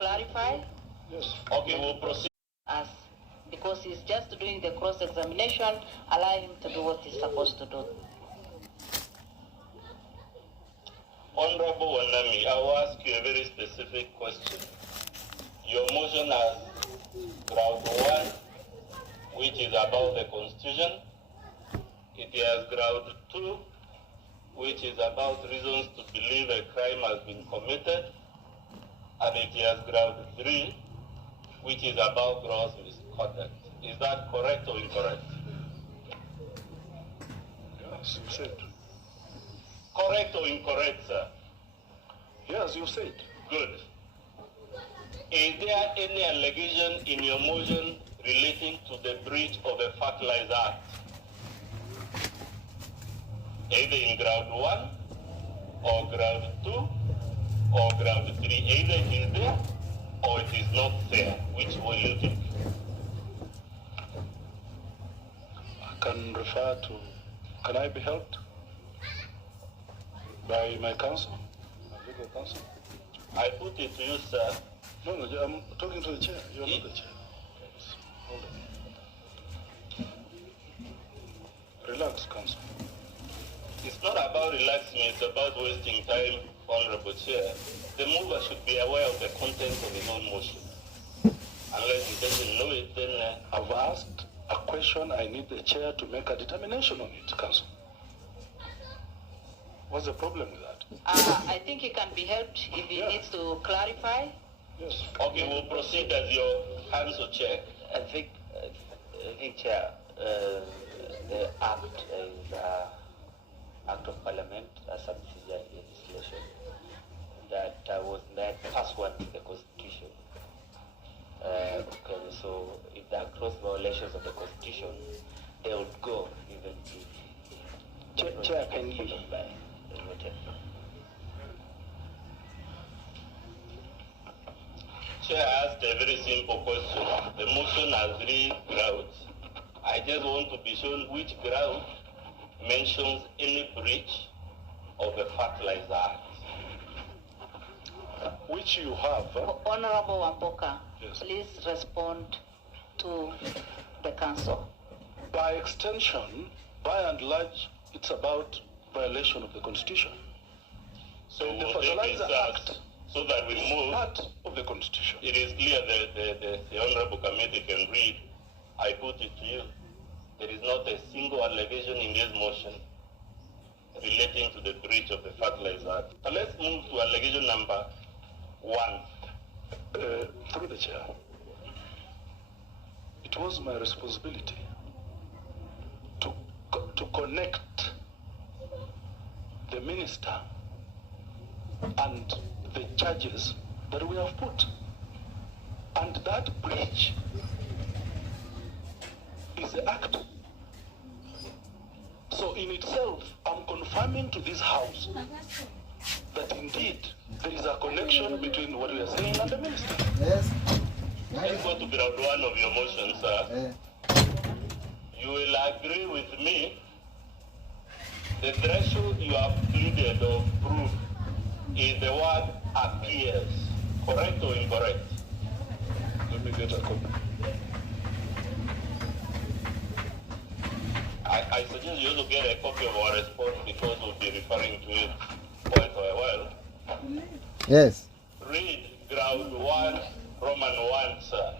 Clarify? Yes. Okay, we'll proceed. Because he's just doing the cross-examination, allow him to do what he's supposed to do. Honorable Wanami, I will ask you a very specific question. Your motion has ground 1, which is about the Constitution. It has ground 2, which is about reasons to believe a crime has been committed. And it has ground 3, which is about gross misconduct. Is that correct or incorrect? Yes, you said. Correct or incorrect, sir? Yes, you said. Good. Is there any allegation in your motion relating to the breach of the Fertilizer Act? Either in ground 1, or ground 2, or ground 3. Either it is there, or it is not there. Which will you take? I can refer to, can I be helped by my counsel, my legal counsel? I put it to you, sir. No, I'm talking to the chair. You're not the chair. Hold on. Relax, counsel. It's not about relaxing, it's about wasting time, Honorable Chair. The mover should be aware of the content of his own motion. Unless he doesn't know it, then... I've asked a question. I need the chair to make a determination on it, counsel. What's the problem with that? I think he can be helped if he needs to clarify. Yes. Okay, we'll proceed as your hands are checked. I think, Chair, the act is Act of Parliament, a subsidiary legislation that was made pursuant to the Constitution. Okay, so if there are gross violations of the Constitution, they would go even if Chair, can you? Chair asked a very simple question. The motion has 3 grounds. I just want to be shown which ground mentions any breach of the Fertilizer Act. Which you have. Honorable Wamboka, Yes. please respond to the council. By extension, by and large, it's about violation of the Constitution. So the we'll Fertilizer take this Act so that we is move. part of the Constitution. It is clear that the Honorable Committee can read. I put it to you. There is not a single allegation in this motion relating to the breach of the Fertilizer Act. But let's move to allegation number 1. Through the chair. It was my responsibility to connect the minister and the charges that we have put. And that breach is the act. So in itself, I'm confirming to this House that indeed there is a connection between what we are saying and the minister. Yes. Let's go to ground 1 of your motion, sir. You will agree with me the threshold you have pleaded or proved is the word appears. Correct or incorrect? Let me get a copy. I suggest you also get a copy of our response because we'll be referring to it quite for a while. Yes. Read ground 1, Roman 1, sir.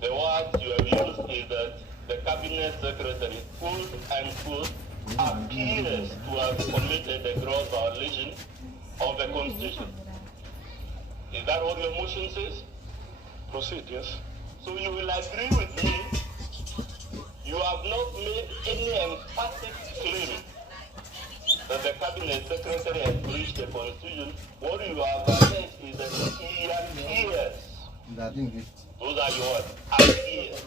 The word you have used is that the Cabinet Secretary quote unquote appears to have committed a gross violation of the Constitution. Is that what your motion says? Proceed, yes. So you will agree with me, you have not made any emphatic claim that the Cabinet Secretary has breached the Constitution. What you have alleged is that he appears. Those are your words. Appears.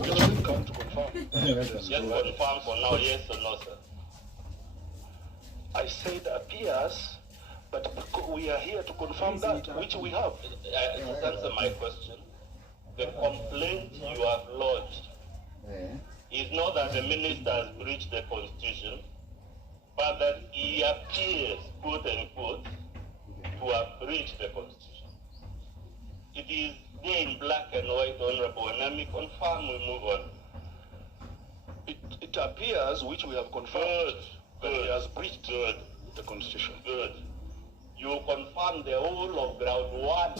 We should come to confirm. Just confirm for now, yes or no, sir. I said appears, but we are here to confirm that, which we have. Just answer my question. The complaint you have lodged is not that the minister has breached the Constitution, but that he appears, quote unquote, to have breached the Constitution. It is there in black and white, Honorable, and let me confirm we move on. It appears, which we have confirmed, that he has breached the Constitution. Good. You confirm the whole of ground 1,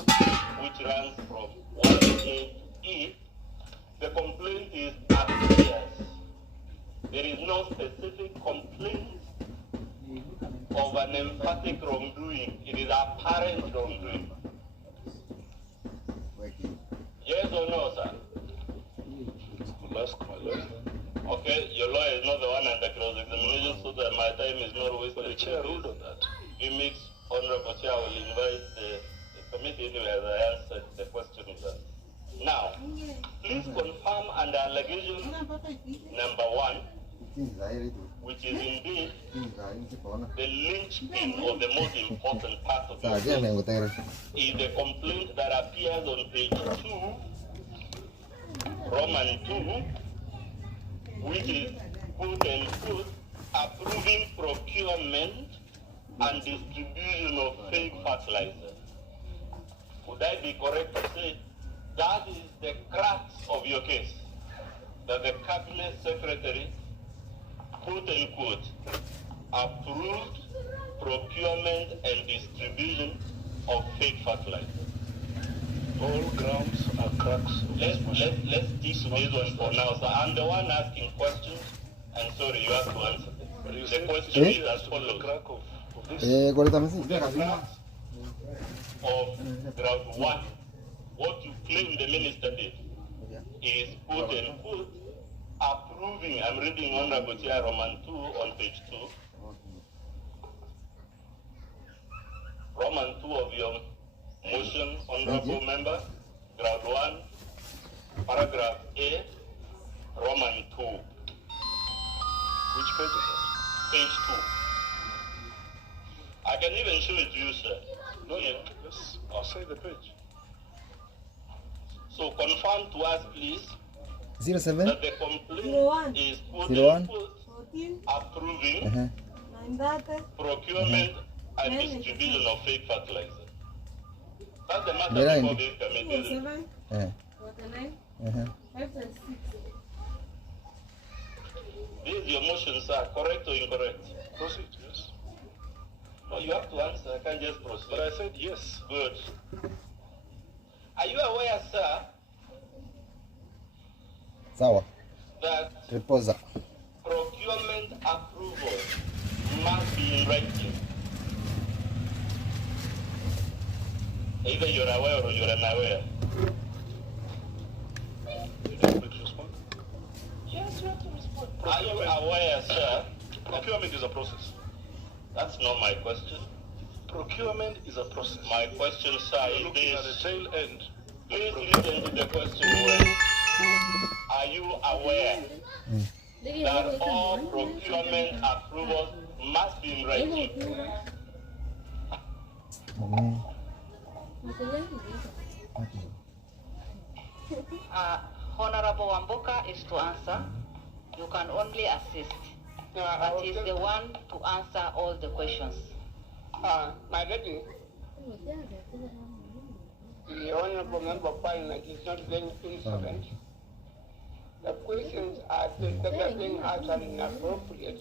which runs from 1A to E. The complaint is appears. There is no specific complaint of an emphatic wrongdoing. It is apparent wrongdoing. Yes or no, sir? I'll ask my lawyer. Okay, your lawyer is not the one under cross-examination, so that my time is not wasted. But the chair ruled on that. You mix, Honorable Chair, I will invite the committee anyway as I answered the question. Now, please confirm under allegation number 1, which is indeed the linchpin or the most important part of the case, is the complaint that appears on page 2, Roman 2, which is quote unquote approving procurement and distribution of fake fertilizer. Would I be correct to say that is the crux of your case? That the cabinet secretary, quote unquote, approved procurement and distribution of fake fertilizer. All grounds are cracks. Let's stick to this one for now. So I'm the one asking questions, and sorry, you have to answer. The question is as follows. Crack of this. The crux of ground 1, what you claim the minister did, is quote unquote approving. I'm reading Honorable Chair Roman 2 on page 2. Roman 2 of your motion, Honorable Member, ground 1, paragraph A, Roman 2. Which page is that? Page 2. I can even show it to you, sir. No, yes. I'll say the page. So confirm to us, please, 07 that the complaint is quote unquote approving procurement and distribution of fake fertilizer. That's the matter before this committee. This is your motion, sir. Correct or incorrect? Proceed, yes. No, you have to answer. I can't just proceed. But I said yes. Good. Are you aware, sir, Sawa. that Reposa. procurement approval must be in writing? Either you're aware or you're unaware. You don't make respond. Yes, you have to respond. Are you aware, sir? Procurement is a process. That's not my question. Procurement is a process. My question, sir, You're is looking at the this. tail end. Please listen to the question well. Are you aware that all procurement approvals must be in writing? Honorable Wamboka is to answer. You can only assist. But he's the one to answer all the questions. My lady, the Honorable Member of Parliament is not being insolent. The questions are being answered inappropriate.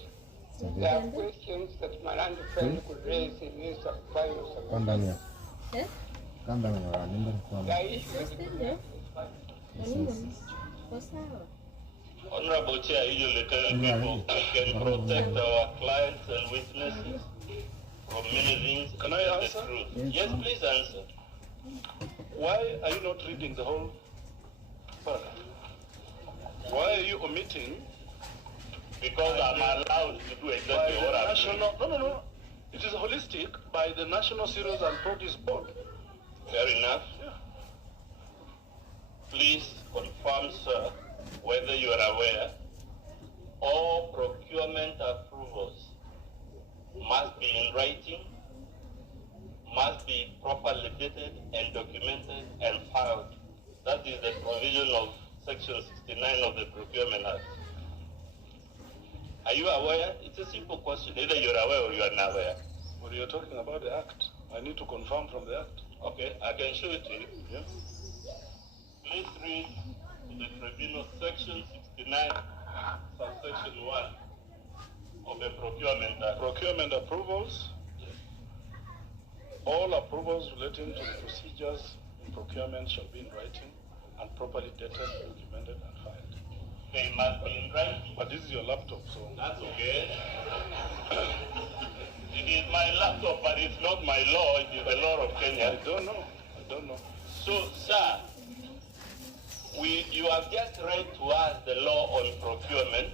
There are questions that Madam Friend could raise in Minister of Finance. The issue is Honorable Chair, I usually tell people we can protect our clients and witnesses from many things. Can I answer? Yes, please answer. Why are you not reading the whole paragraph? Why are you omitting? Because I'm allowed to do By exactly the what I'm national, doing. no. It is holistic by the National Cereals and Produce Board. Fair enough. Yeah. Please confirm, sir, whether you are aware all procurement approvals must be in writing, must be properly dated and documented and filed. That is the provision of Section 69 of the Procurement Act. Are you aware? It's a simple question. Either you're aware or you are not aware. Well, you're talking about the Act. I need to confirm from the Act. Okay, I can show it to you. Yeah. Please read the tribunal section 69, subsection 1 of the Procurement Act. Procurement approvals. All approvals relating to the procedures in procurement shall be in writing and properly dated, documented, and filed. They must be in writing. But this is your laptop, so... That's okay. It is my laptop, but it's not my law. It is the law of Kenya. I don't know. So, sir, you have just read to us the law on procurement.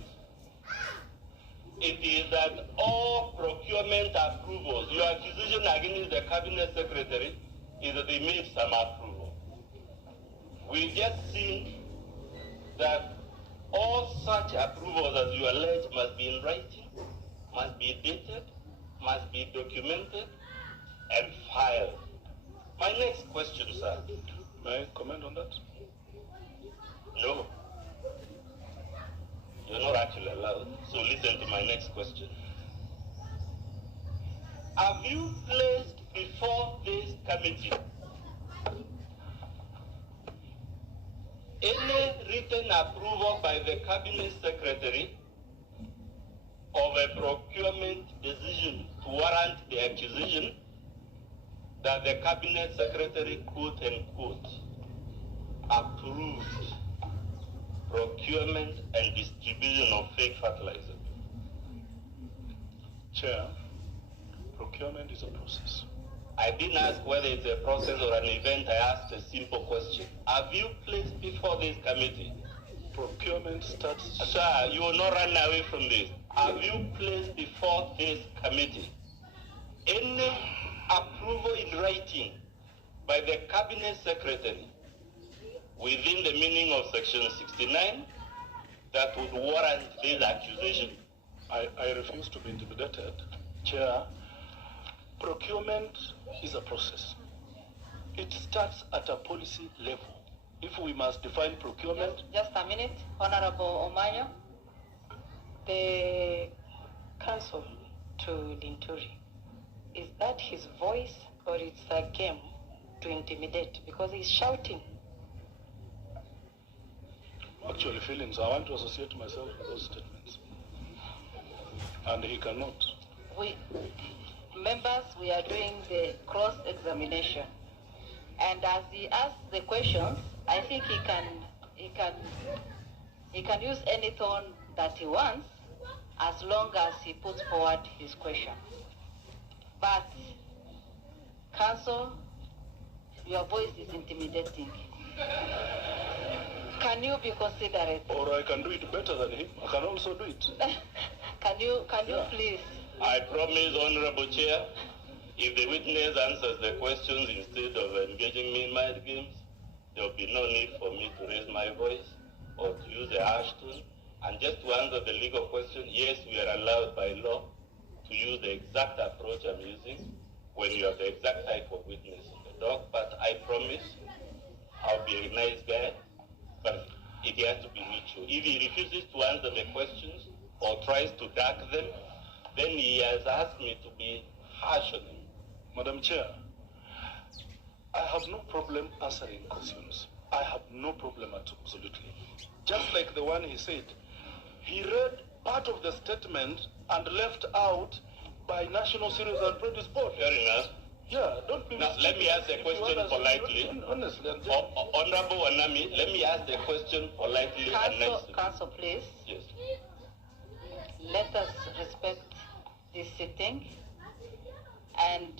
It is that all procurement approvals, your accusation against the cabinet secretary is that they made some approval. We just seen that all such approvals as you allege must be in writing, must be dated, must be documented, and filed. My next question, sir. May I comment on that? No. You're not actually allowed. So listen to my next question. Have you placed before this committee any written approval by the cabinet secretary of a procurement decision to warrant the accusation that the cabinet secretary, quote unquote, approved procurement and distribution of fake fertilizer? Chair, procurement is a process. I didn't ask whether it's a process or an event. I asked a simple question. Have you placed before this committee? Procurement starts... Sir, you will not run away from this. Have you placed before this committee any approval in writing by the cabinet secretary within the meaning of section 69 that would warrant this accusation? I refuse to be intimidated. Chair, procurement is a process. It starts at a policy level. If we must define procurement... Just a minute, Honorable Omayo. The counsel to Linturi, is that his voice or it's a game to intimidate? Because he's shouting. Actually, feelings. I want to associate myself with those statements. And he cannot. Members, we are doing the cross-examination. And as he asks the questions, I think he can use any tone that he wants as long as he puts forward his question. But, counsel, your voice is intimidating. Can you be considerate? Or I can do it better than him. I can also do it. Can you please? I promise, Honorable Chair, if the witness answers the questions instead of engaging me in mind games, there will be no need for me to raise my voice or to use a harsh tone. And just to answer the legal question, yes, we are allowed by law to use the exact approach I'm using when you have the exact type of witness in the dock. But I promise I'll be a nice guy, but it has to be mutual. If he refuses to answer the questions or tries to duck them, then he has asked me to be harsh on him. Madam Chair, I have no problem answering questions. I have no problem absolutely. Just like the one he said, he read part of the statement and left out by National Cereals and Produce Board. Fair enough. Yeah, don't be... Now, let me ask the question politely. Honestly. Honorable Wanami, let me ask the question politely and nicely. Counsel, please. Yes. Let us respect this sitting. And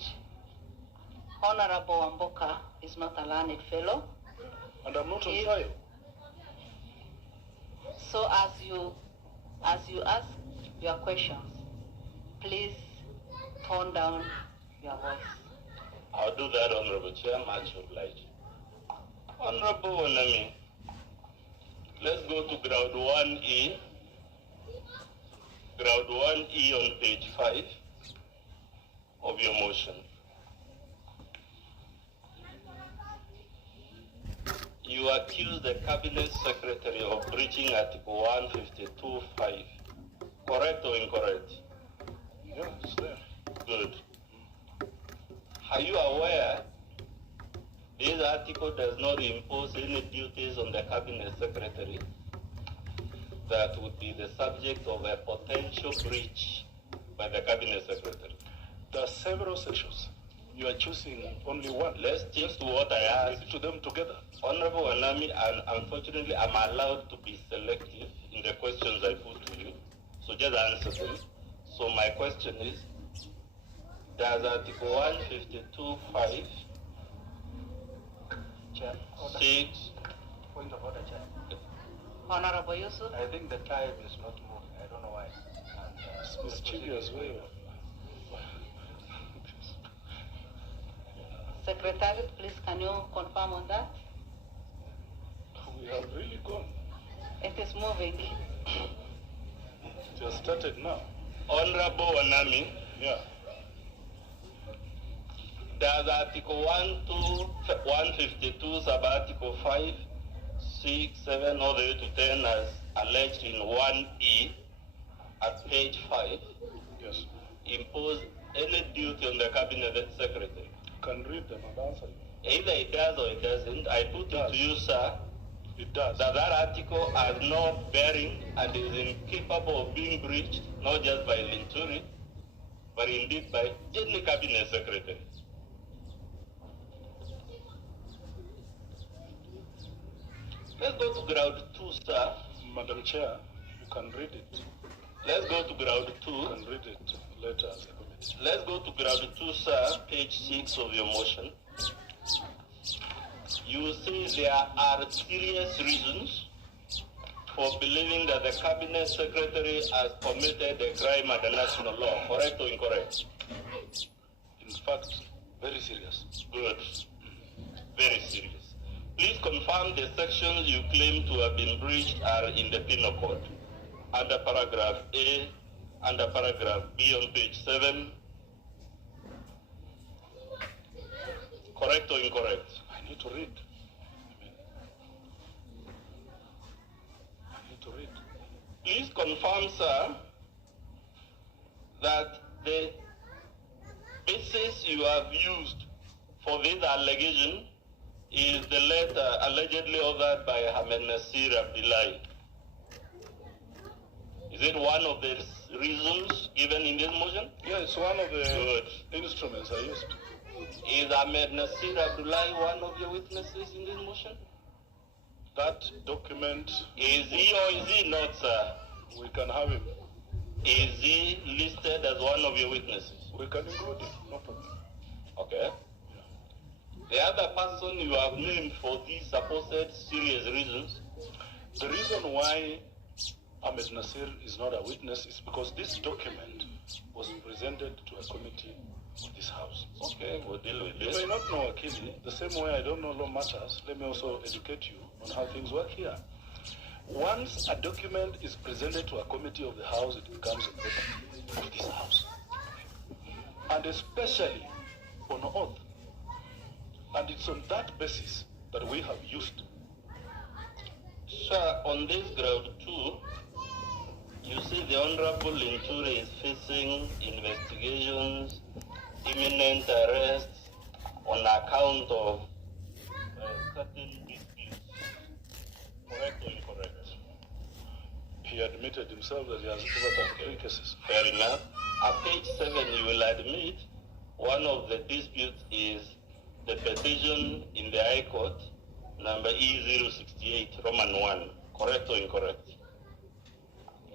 Honorable Wamboka is not a learned fellow. And I'm not on trial. So as you ask your questions, please tone down your voice. I'll do that, Honorable Chair. Much obliged. Honorable Wanami, let's go to ground 1E. Ground 1E on page 5 of your motion. You accuse the Cabinet Secretary of breaching Article 152.5. Correct or incorrect? Yeah, it's there. Good. Are you aware This article does not impose any duties on the Cabinet Secretary that would be the subject of a potential breach by the Cabinet Secretary. There are several sections. You are choosing only one. Let's stick to what I asked. To them together. Honorable Wanami, and unfortunately, I'm allowed to be selective in the questions I put to you. So just answer them. So my question is, does Article 152.5 Chair, order. 6 Point of order, Chair. Honorable Yusuf. I think the time is not moving. I don't know why. And, Mischievous way. Secretary, please can you confirm on that? We have really gone. It is moving. It has started now. Honorable Wanami, Yeah. does Article 152 sub-Article 5, 6, 7, all the way to 10 as alleged in 1E at page 5 Yes. impose any duty on the Cabinet Secretary? Can read them and answer you. Either it does or it doesn't. I put it to you, sir, It does. that article has no bearing and is incapable of being breached, not just by Linturi, but indeed by any Cabinet Secretary. Let's go to ground 2, sir. Madam Chair, you can read it. Let's go to ground 2. You can read it later as a committee. Let's go to ground 2, sir, page 6 of your motion. You say there are serious reasons for believing that the Cabinet Secretary has committed a crime under national law, correct or incorrect? In fact, very serious. Good. Very serious. Please confirm the sections you claim to have been breached are in the Penal Code. Under paragraph A, under paragraph B on page 7. Correct or incorrect? I need to read. I need to read. Please confirm, sir, that the basis you have used for this allegation is the letter allegedly authored by Ahmed Nasir Abdullahi. Is it one of the reasons given in this motion? Yeah, it's one of the Good. instruments I used. Is Ahmed Nasir Abdullahi one of your witnesses in this motion? That document, Is he or is he not, sir? we can have him. Is he listed as one of your witnesses? We can include him, no problem. Okay. The other person you have named for these supposed serious reasons, The reason why Ahmed Nasir is not a witness is because this document was presented to a committee of this house. okay, we'll deal with You may this. not know Akili, the same way I don't know law matters, let me also educate you on how things work here. Once a document is presented to a committee of the house, it becomes a property of this house. And especially on oath. And it's on that basis that we have used. Sir, on this ground too, you see the Honorable Linturi is facing investigations, imminent arrests on account of certain disputes. Correct or incorrect? He admitted himself that he has over 33 cases. Fair enough. At page 7, you will admit one of the disputes is the petition in the High Court, number E068, Roman 1. Correct or incorrect?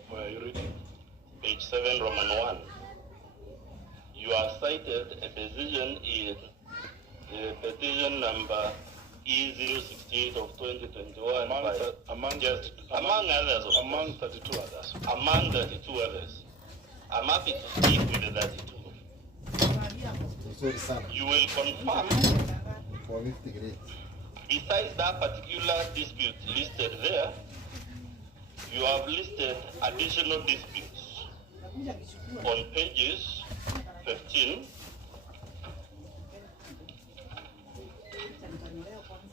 Where are you reading? Page 7, Roman 1. You have cited a decision in the petition number E068 of 2021 Among by among among others, of among course. 32 others. Among 32 others. I'm happy to speak with the 32. Sorry, son. You will confirm, For 50 great. besides that particular dispute listed there, you have listed additional disputes on pages 15,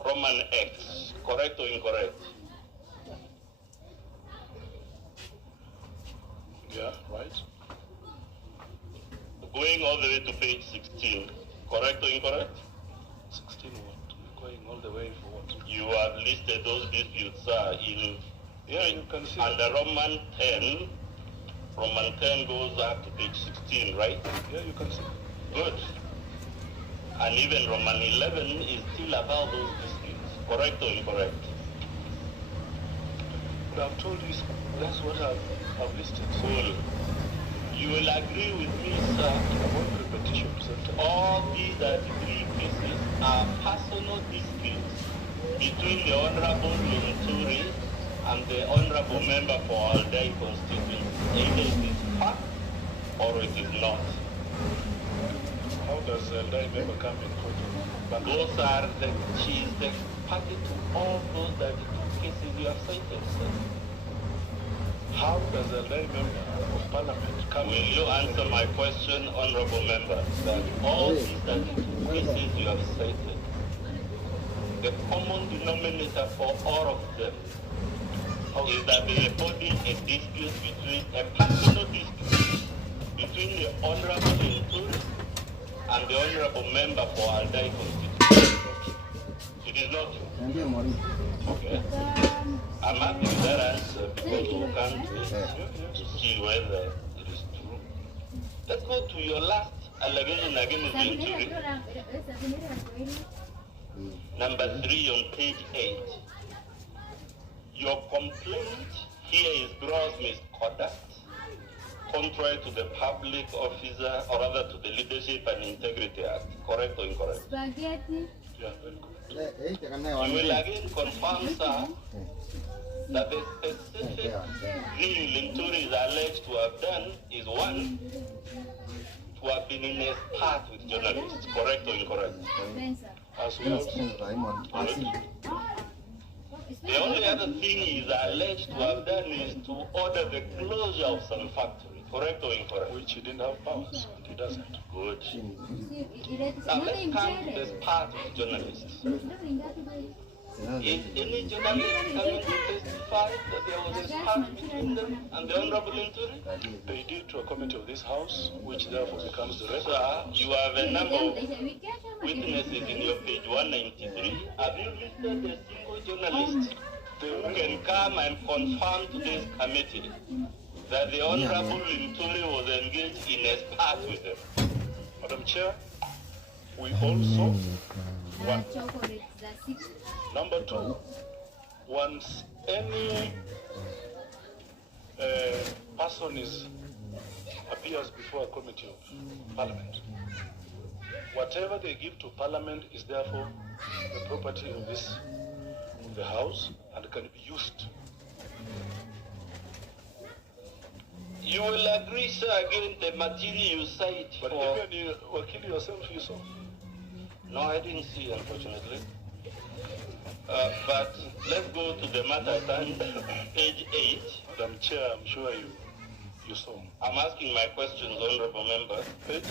Roman X. Correct or incorrect? Yeah, right? Going all the way to page 16. Correct or incorrect? 16 what? You have listed those disputes, sir, in Yeah, you can see. under Roman 10. Roman 10 goes up to page 16, right? Yeah, you can see. Good. And even Roman 11 is still about those disputes. Correct or incorrect? But I've told you that's what I've listed. So Cool. You will agree with me, sir. I want repetition sometimes. All these 33 cases are personal disputes between the Honorable Linturi and the Honorable Member for Aldai constituency. Either it is fact or it is not. How does a lie member come in court? Those are she is the party to all those 32 cases you have cited, sir. How does a lie member of parliament come Will in? you answer my question, Honorable Member, that all these 32 cases you have cited, the common denominator for all of them is that they are holding a dispute a personal dispute between the Honorable Linturi and the Honorable Member for Aldai constituency. It is not true. Okay. I'm happy with that answer because we can't to see whether it is true. Let's go to your last allegation against Linturi. Number 3 on page 8. Your complaint here is gross misconduct, contrary to the Public Officer, or rather to the Leadership and Integrity Act. Correct or incorrect? Yeah, very good. You will again confirm, sir, that the specific thing Linturi is alleged to have done is one, to have been in a spat with journalists. Correct or incorrect? As well. The only other thing he is alleged to have done is to order the closure of some factory. Correct or incorrect? Which he didn't have powers, and he doesn't. Good. Now let's come to the spat with journalists. Is any journalist coming to testify that there was a spat between them and the Honorable Linturi? They did to a committee of this house, which therefore becomes the record. Sir, you have a number of witnesses in your page 193. Have you listed a single journalist who can come and confirm to this committee that the Honorable Linturi was engaged in a spat with them? Madam Chair, we also want. Number 2, once any person appears before a committee of parliament, whatever they give to parliament is therefore the property of the house and can be used. You will agree, sir, again, the material you cite But for... even you were killing yourself, you saw. No, I didn't see, unfortunately. But let's go to the matter at hand, page 8. Madam Chair, I'm sure you saw. I'm asking my questions, Honorable Member. Page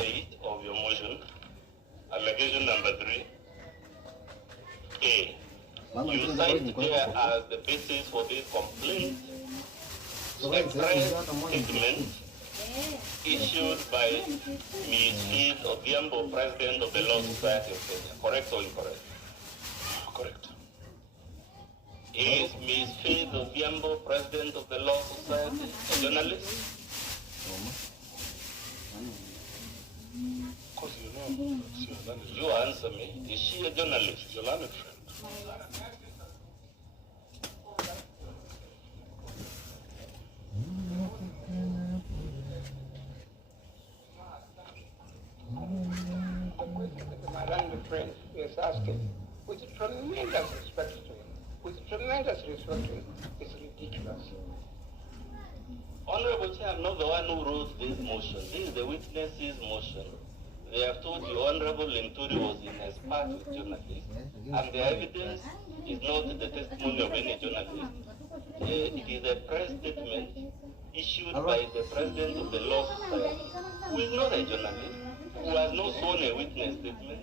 8 of your motion, allegation number 3. A. You cite there as the basis for this complaint a press statement issued by Ms. Faith Odhiambo, President of the Law Society of Kenya. Correct or incorrect? Correct. Is Ms. Faith Odhiambo, President of the Law Society, a journalist? Because you know, it's your learned You answer me. Is she a journalist? She's your learned friend. The question that my learned friend is asking, with tremendous respect to him, is ridiculous. Honorable Chair, I'm not the one who wrote this motion. This is the witness's motion. They have told you Honorable Linturi was in a spat with journalists, and the evidence is not the testimony of any journalist. It is a press statement issued by the President of the Law Society, who is not a journalist, who has not sworn a witness statement,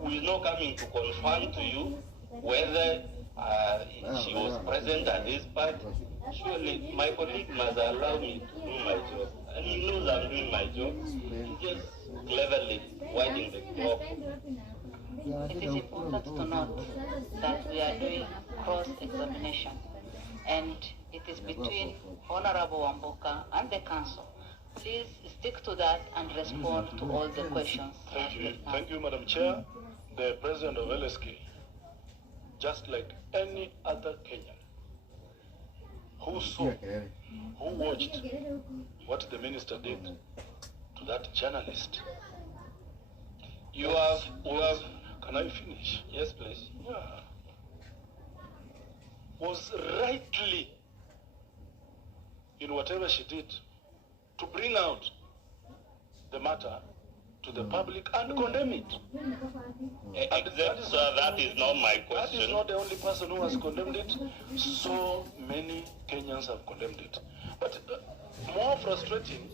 who is not coming to confirm to you whether she was present at this part. Surely my colleague must allow me to do my job, and he knows I'm doing my job. He's just cleverly winding the clock. It is important to note that we are doing cross-examination, and it is between Honorable Wamboka and the council. Please stick to that and respond to all the questions. Thank you, Madam Chair. The President of LSK, just like any other Kenyan who saw, who watched what the minister did to that journalist. You have, Can I finish? yes, please. Yeah. Was rightly in whatever she did to bring out the matter to the public and condemn it. Except, sir, that is not my That is question. not the only person who has condemned it. So many Kenyans have condemned it. But more frustrating,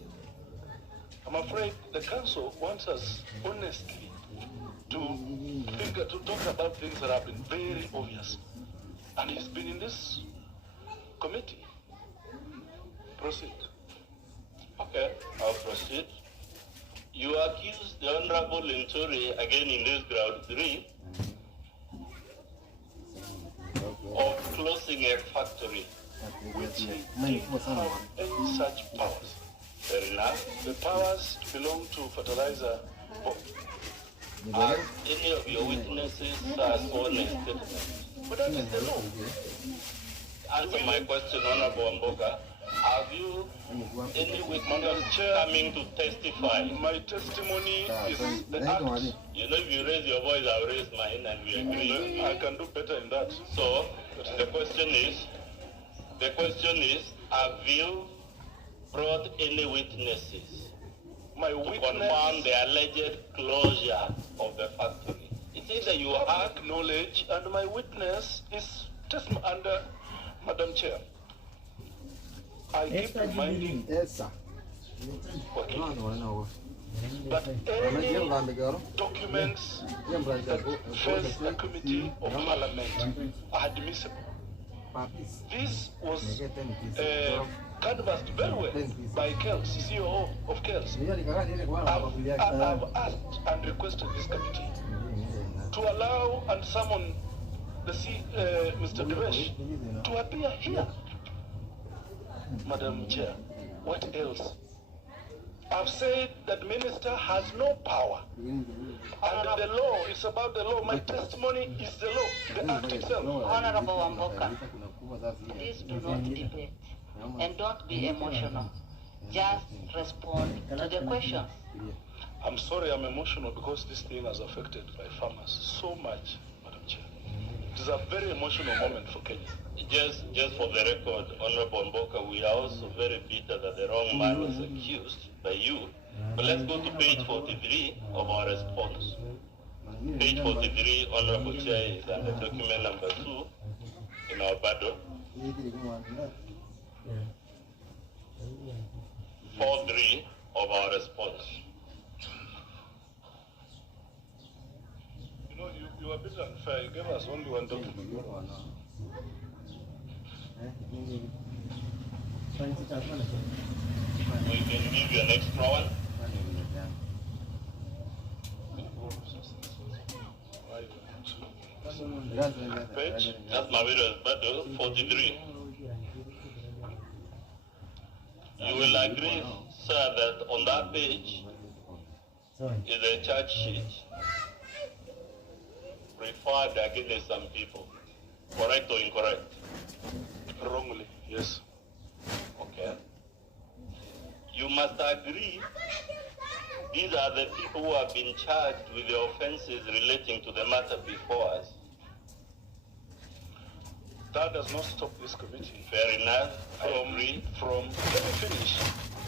I'm afraid the council wants us honestly to talk about things that have been very obvious. And he's been in this committee. Proceed. Okay, I'll proceed. You accuse the Honorable Linturi, again in this ground 3, of closing a factory. Which he didn't have any such powers. Fair enough. The powers belong to fertilizer board. Has any of your witnesses sworn a statement? But that is the law. Answer my question, Honorable Wamboka. Have you any witnesses coming to testify? My testimony is the act. You know, if you raise your voice, I'll raise mine, and we agree. I can do better in that. So, the question is, have you brought any witnesses My to witness, confirm the alleged closure of the factory? It's either you have, public knowledge, and my witness is testimony under Madam Chair. I keep reminding Yes, sir. okay, that any documents that face a committee of parliament are admissible. This was canvassed very well by Kels, CEO of Kels. I've asked and requested this committee to allow and summon the Mr. Devesh to appear here. Madam Chair, what else? I've said that minister has no power. And the law, it's about the law. My testimony is the law, the act itself. Honorable Wamboka, please do not debate and don't be emotional. Just respond to the questions. I'm sorry I'm emotional because this thing has affected my farmers so much, Madam Chair. It is a very emotional moment for Kenya. just for the record, Honorable Wamboka, we are also very bitter that the wrong man was accused by you. But let's go to page 43 of our response. Page 43, Honorable Chair, is under document number 2 in our battle. 4.3 of our response. You know, you are a bit unfair. You gave us only one document. We can give you an extra one. Page? That's Mavira's battle, 43. You will agree, sir, that on that page is a charge sheet referred against some people. Correct or incorrect? Wrongly, yes. Okay. You must agree these are the people who have been charged with the offenses relating to the matter before us. That does not stop this committee. Fair enough. I agree. Let me finish.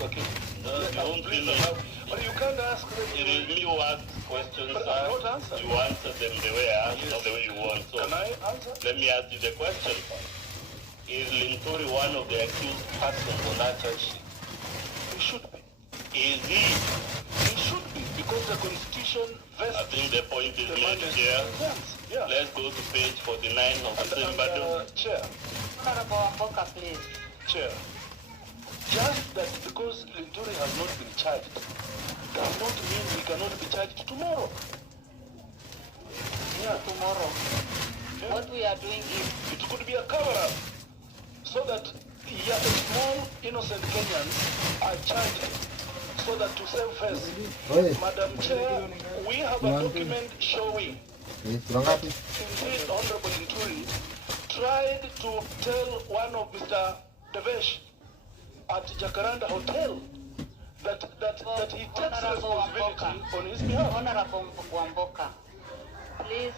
Okay. No, you don't Please finish. allow- But you can't ask them. It is me who asks questions, But sir. I don't answer. You answer them the way I ask, not the way you want. So Can I answer? let me ask you the question. Is Linturi one of the accused persons on that charge sheet? He should be. Is he? He should be because the Constitution vests I think the point is the made mandate. here. Yes, yeah. Let's go to page 49 of the same battle. Chair, Honorable Wamboka, please. Chair. Just that because Linturi has not been charged does not mean he cannot be charged tomorrow. tomorrow. What we are doing is... It could be a cover-up so that small innocent Kenyans are charged so that to save face. Madam Chair, we have a document showing that indeed Honorable Linturi tried to tell one of Mr. Devesh at Jacaranda Hotel that he takes responsibility on his behalf. Honorable Wamboka, please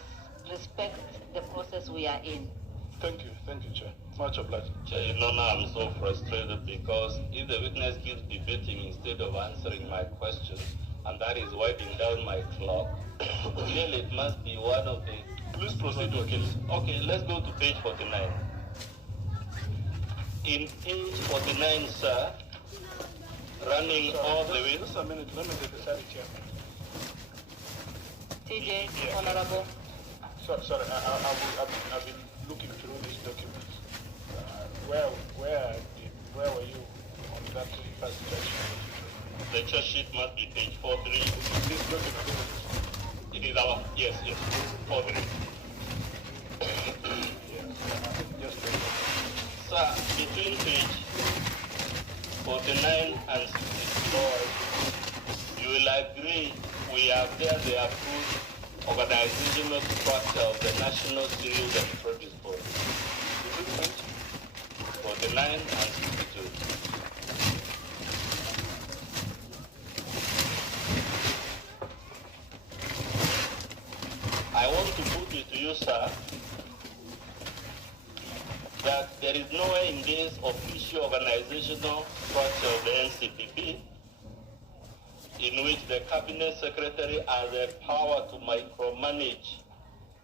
respect the process we are in. Thank you, Chair. Much obliged. Chair, you know now I'm so frustrated because if the witness keeps debating instead of answering my questions, and that is wiping down my clock, clearly it must be one of the... Please proceed, Wakil. Okay, let's go to page 49. In page 49, sir, running all the way... Just a minute, let me take the side, Chair. TJ, Honorable. Sorry, I've been looking through these documents. Where were you on that first judgment? The charge sheet must be page 43. This document. It is our... Yes, 43. Yes, Sir, between page 49 and 64, you will agree we have there the approved organizational structure of the National Cereals and Produce Board. 49 and 62. I want to put it to you, sir, that there is nowhere in this official organizational structure of the NCPB in which the Cabinet Secretary has the power to micromanage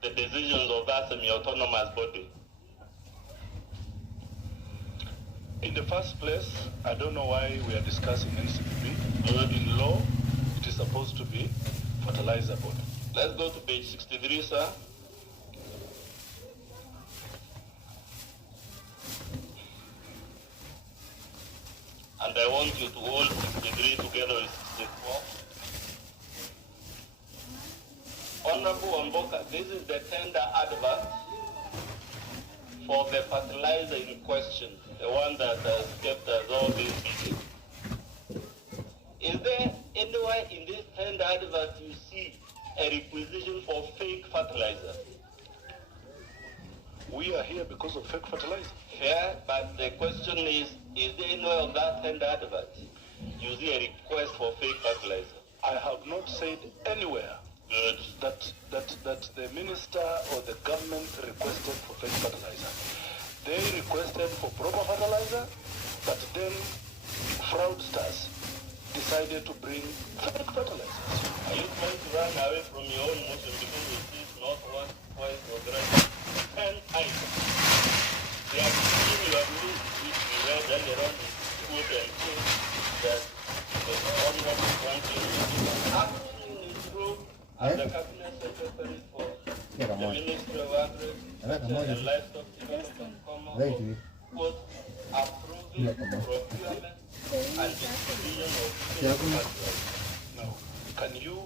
the decisions of that semi-autonomous body. In the first place, I don't know why we are discussing NCPB. In law, it is supposed to be fertilizer board. Let's go to page 63, sir. And I want you to hold 63 together with 64. Honorable Wamboka, this is the tender advert for the fertilizer in question, the one that has kept us all this busy. Is there anywhere in this tender advert you see a requisition for fake fertilizer? We are here because of fake fertilizer. Fair, but the question is there anywhere on that tender advert you see a request for fake fertilizer? I have not said anywhere Good. that the minister or the government requested for fake fertilizer. They requested for proper fertilizer, but then fraudsters decided to bring fake fertilizers. Are you trying to run away from your own motion because it is not once, twice, or thrice, 10 times? The accusation you have used, which we read earlier on, is quote and say that the honorable country is acting in his role as the cabinet secretary for the Ministry of Agriculture and Livestock Development, quote, approving procurement and distribution of fertilizer. Now, can you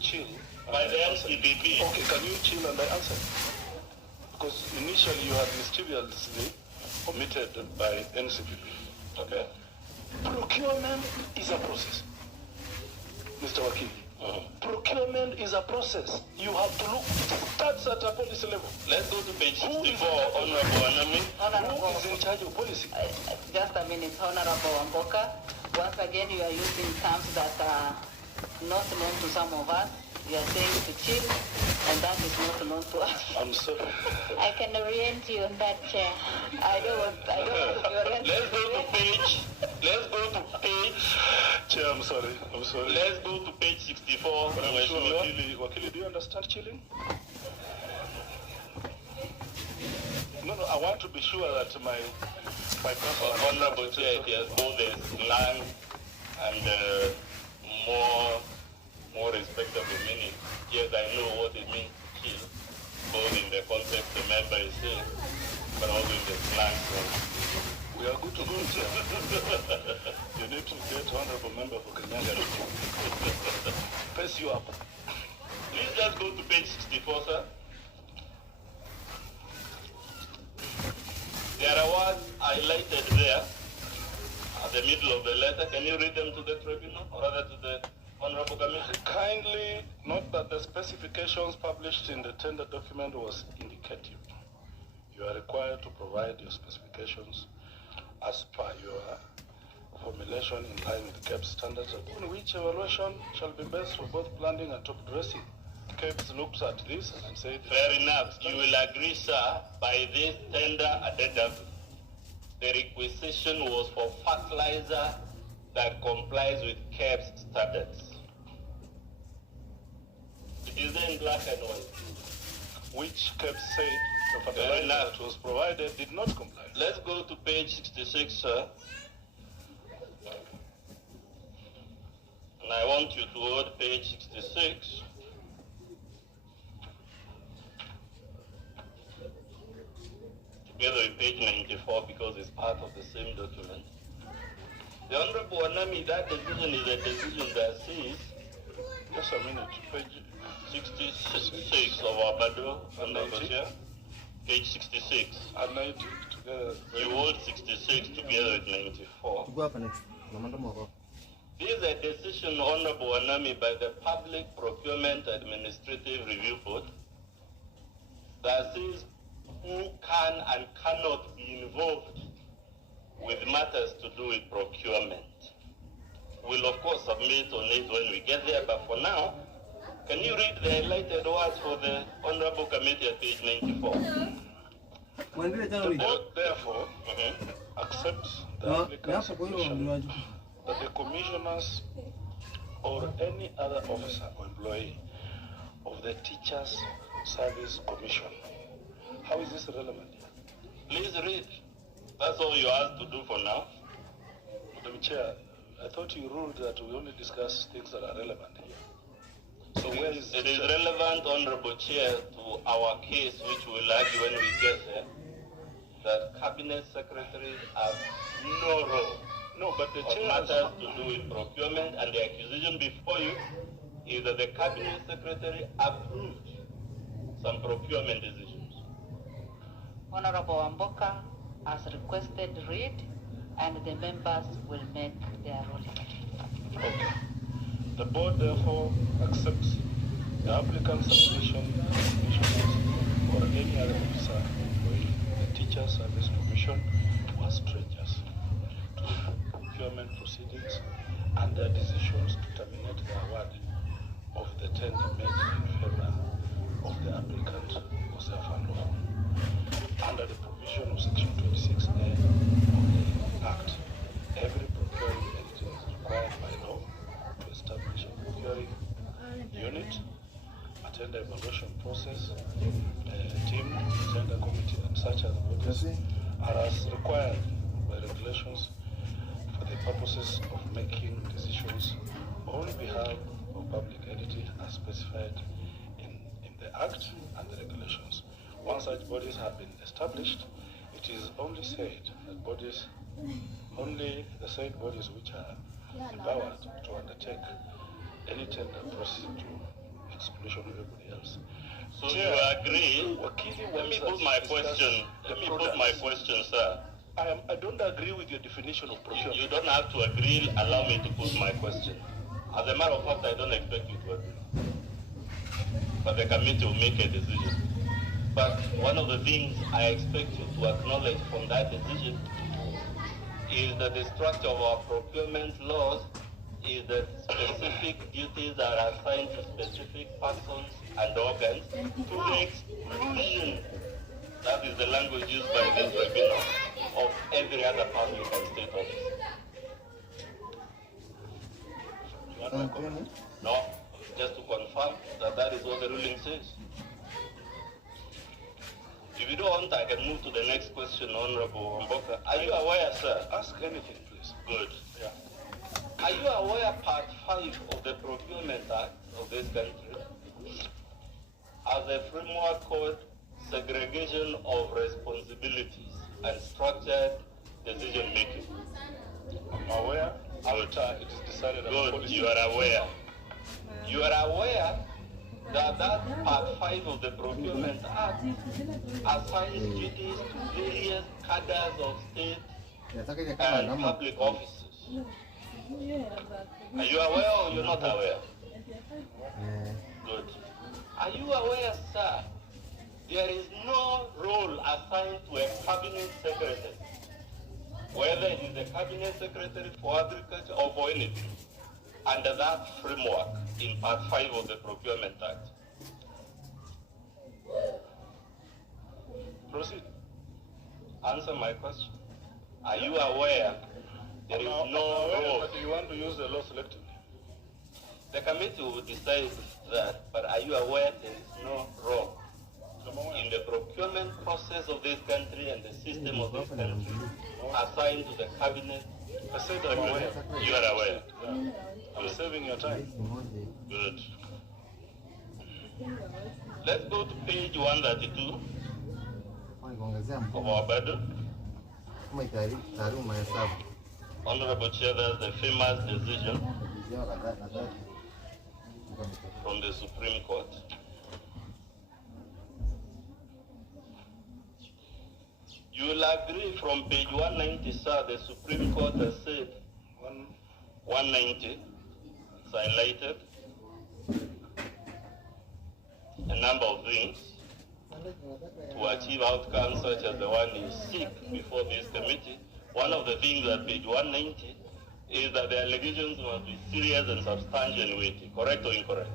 chill? By the NCPB. Okay, can you chill and I answer? Because initially you had mischievously omitted by NCPB. Okay. Procurement is a process, Mr. Wakili. Procurement is a process. You have to look, it starts at a policy level. Let's go to page 64, Honorable Anami. Who is in charge of policy? Just a minute, Honorable Wamboka. Once again, you are using terms that are not known to some of us. You are saying to chill, and that is not known to us. I'm sorry. I can orient you on that, Chair. I don't want to be oriented. Let's go to page. Chair, I'm sorry. Let's go to page 64. But I'm sure, Wakili, do you understand chilling? No, I want to be sure that my personal... Honorable Chair, it has both the slang and more respectable meaning. Yes, I know what it means to chill, both in the context the member is saying, but also in the slang sense. We are good to go, sir. You need to get honorable member for Kenyanga to pace you up. Please just go to page 64, sir. highlighted there at the middle of the letter. Can you read them to the tribunal, or rather to the Honorable Committee? Kindly note that the specifications published in the tender document was indicative. You are required to provide your specifications as per your formulation in line with KEBS standards, upon which evaluation shall be based for both planning and top dressing. KEBS looks at this and says, Fair enough. You will agree, sir, by this tender addendum, the requisition was for fertilizer that complies with KEBS standards. It is in black and white. which KEBS said the fertilizer that was provided did not comply. Let's go to page 66, sir. And I want you to hold page 66. Together with page 94, because it's part of the same document. The Honorable Wanami, that decision is a decision that says, Just a minute, page 66 of our Bado, Honorable Chair. Page 66. and 90 together. You hold 66 together with 94. Go up next. Namanda Moko. This is a decision, Honorable Wanami, by the Public Procurement Administrative Review Board that says who can and cannot be involved with matters to do with procurement. We'll of course submit on it when we get there, but for now, can you read the highlighted words for the Honorable Committee at page 94? The board therefore accepts the applicant's submission that the commissioners or any other officer or employee of the Teachers Service Commission. How is this relevant here? Please read. That's all you asked to do for now. Madam Chair, I thought you ruled that we only discuss things that are relevant here. So where is it is relevant, Honorable Chair, to our case, which we'll argue when we get there, that Cabinet Secretaries have no role No, but the of chair matters to do with procurement, and the accusation before you is that the Cabinet Secretary approved some procurement decisions. Honorable Wamboka has requested read, and the members will make their ruling. Okay. The board therefore accepts the applicant's submission that the commissioners or any other officer employee of the Teacher Service Commission was strangers to the procurement proceedings, and their decisions to terminate the award of the tender made in favor of the applicant was therefore unlawful. Under the provision of Section 26A of the Act, every procuring entity is required by law to establish a procuring unit, a tender evaluation process, a team, tender committee, and such other bodies are as required by regulations for the purposes of making decisions on behalf of public entity as specified in the Act and the regulations. Once such bodies have been established, it is only said that bodies, only the said bodies which are empowered to undertake any tender proceed to exclusion of everybody else. So you agree? Let me put my question, sir. I don't agree with your definition of procurement. You don't have to agree. Allow me to put my question. As a matter of fact, I don't expect you to agree. But the committee will make a decision. But one of the things I expect you to acknowledge from that decision is that the structure of our procurement laws is that specific duties are assigned to specific persons and organs to the exclusion, that is the language used by the tribunal, of every other public and state office. No, just to confirm that that is what the ruling says. If you don't want, I can move to the next question, Honorable Mboka. Are you aware, sir? Ask anything, please. Good. Yeah. Are you aware Part 5 of the Procurement Act of this country as a framework called segregation of responsibilities and structured decision making? I'm aware. After it is decided on Good, policy. you are aware. You are aware that part 5 of the Procurement Act assigns duties to various cadres of state and public offices. Are you aware or you're not aware? Good. Are you aware, sir, there is no role assigned to a cabinet secretary, whether it is the cabinet secretary for agriculture or for anything, under that framework in part 5 of the Procurement Act? Proceed. Answer my question. Are you aware there is no role? But you want to use the law selectively. The committee will decide that, but are you aware there is no role in the procurement process of this country and the system of this country assigned to the cabinet? I said I'm aware. You are aware. Yeah. I'm saving your time. Good. Let's go to page 132 of our Bible. Honorable Chair, that's the famous decision from the Supreme Court. You will agree from page 190, sir, the Supreme Court has said 190, it's highlighted a number of things to achieve outcomes such as the one you seek before this committee. One of the things at page 190 is that the allegations must be serious and substantial and weighty. Correct or incorrect?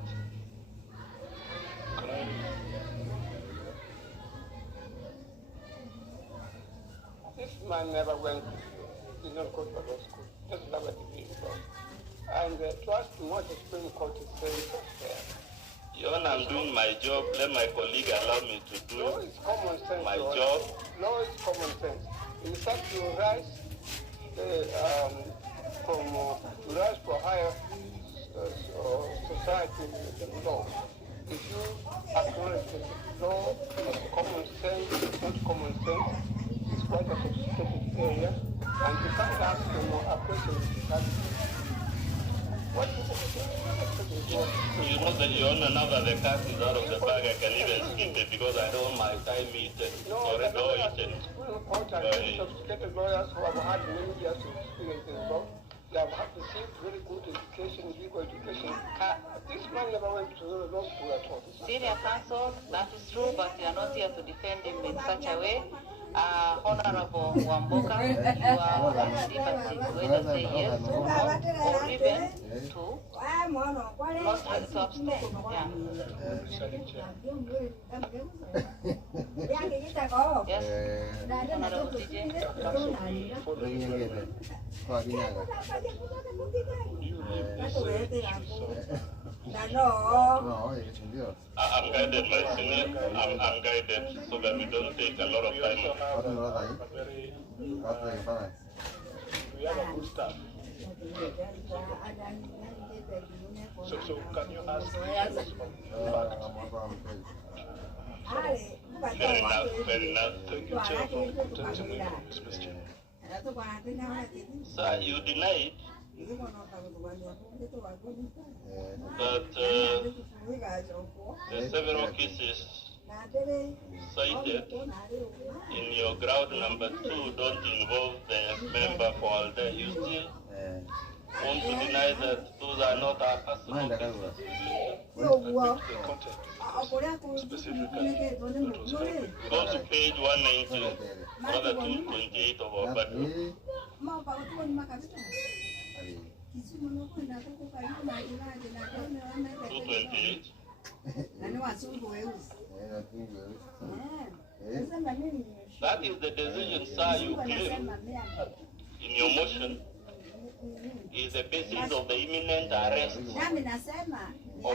This man never did not go to law school, just never degree in law. And trust me, what the Supreme Court is saying is fair. Your Honor, I'm doing my job. Let my colleague allow me to do Law is common sense. my Your job. Honor. Law is common sense. In fact, you rise for higher society in law. If you acknowledge that law is common sense, it's not common sense, it's quite a sophisticated area, and you can't ask them a question that what You know that Your Honor, now that the cat is out of the bag, I can even skip it because I don't want my time eaten. Or it or eaten. Court and very sophisticated lawyers who have had many years of experience in law. They have received very good education, legal education. This man never went to law school at all. Senior counsel, that is true, but you are not here to defend him in such a way. Honorable Wamboka, you are at liberty to either say yes or no, or even to not to abstain. Yeah. Yes, Honorable TJ. I'm guided, my senior. I'm guided so that we don't take a lot of time. We have a good staff. So can you ask fact? Fair enough, fair enough. Thank you, Chair, for protecting me from this question. Sir, you denied that the several cases cited in your ground number 2 don't involve the member for ALDE. You still want to deny that those are not our personal cases? The content specifically that was held. Go to page 190, rather 228 of our Bible. 228. That is the decision, sir, you claim in your motion is the basis of the imminent arrest of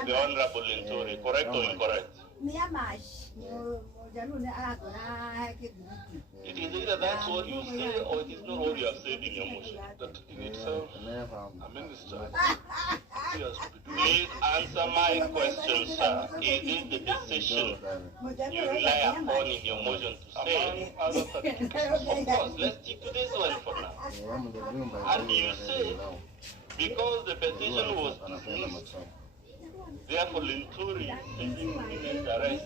the Honorable Linturi. Correct or incorrect? It is either that's what you say or it is not what you have said in your motion. That in itself, a minister, he has to be doing. Please answer my question, sir. Is this the decision you rely upon in your motion to say? Among other 32 Of course, let's stick to this one for now. And you say, because the petition was dismissed Therefore, Linturi is facing imminent arrest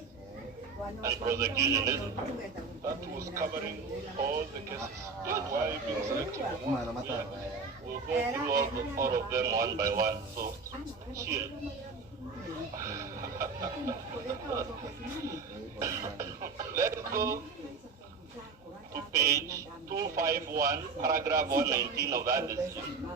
and prosecution, isn't it? That was covering all the cases. That's why being selected. We'll go through all of them one by one, so chill. Let's go to page 251, paragraph 119 of that decision.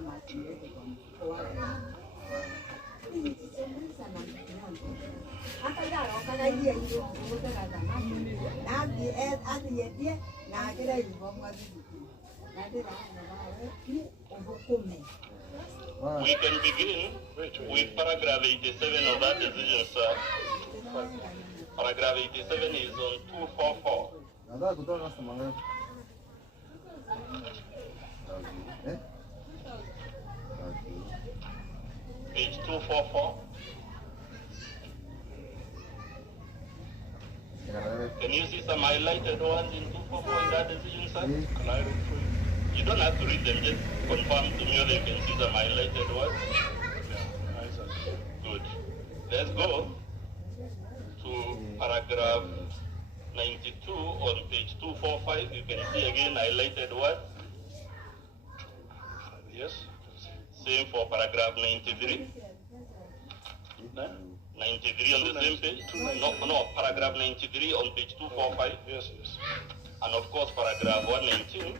We can begin with paragraph 87 of that decision, sir. Paragraph 87 is on 244. Page 244. Can you see some highlighted ones in 244 in that decision, sir? Can I read for you? You don't have to read them, just confirm to me whether you can see some highlighted ones. Yeah, exactly. Good. Let's go to paragraph 92 on page 245. You can see again highlighted words. Yes. Same for paragraph 93. 93 on the same page? No, paragraph 93 on page 245. Yes, yes. And of course, paragraph 119,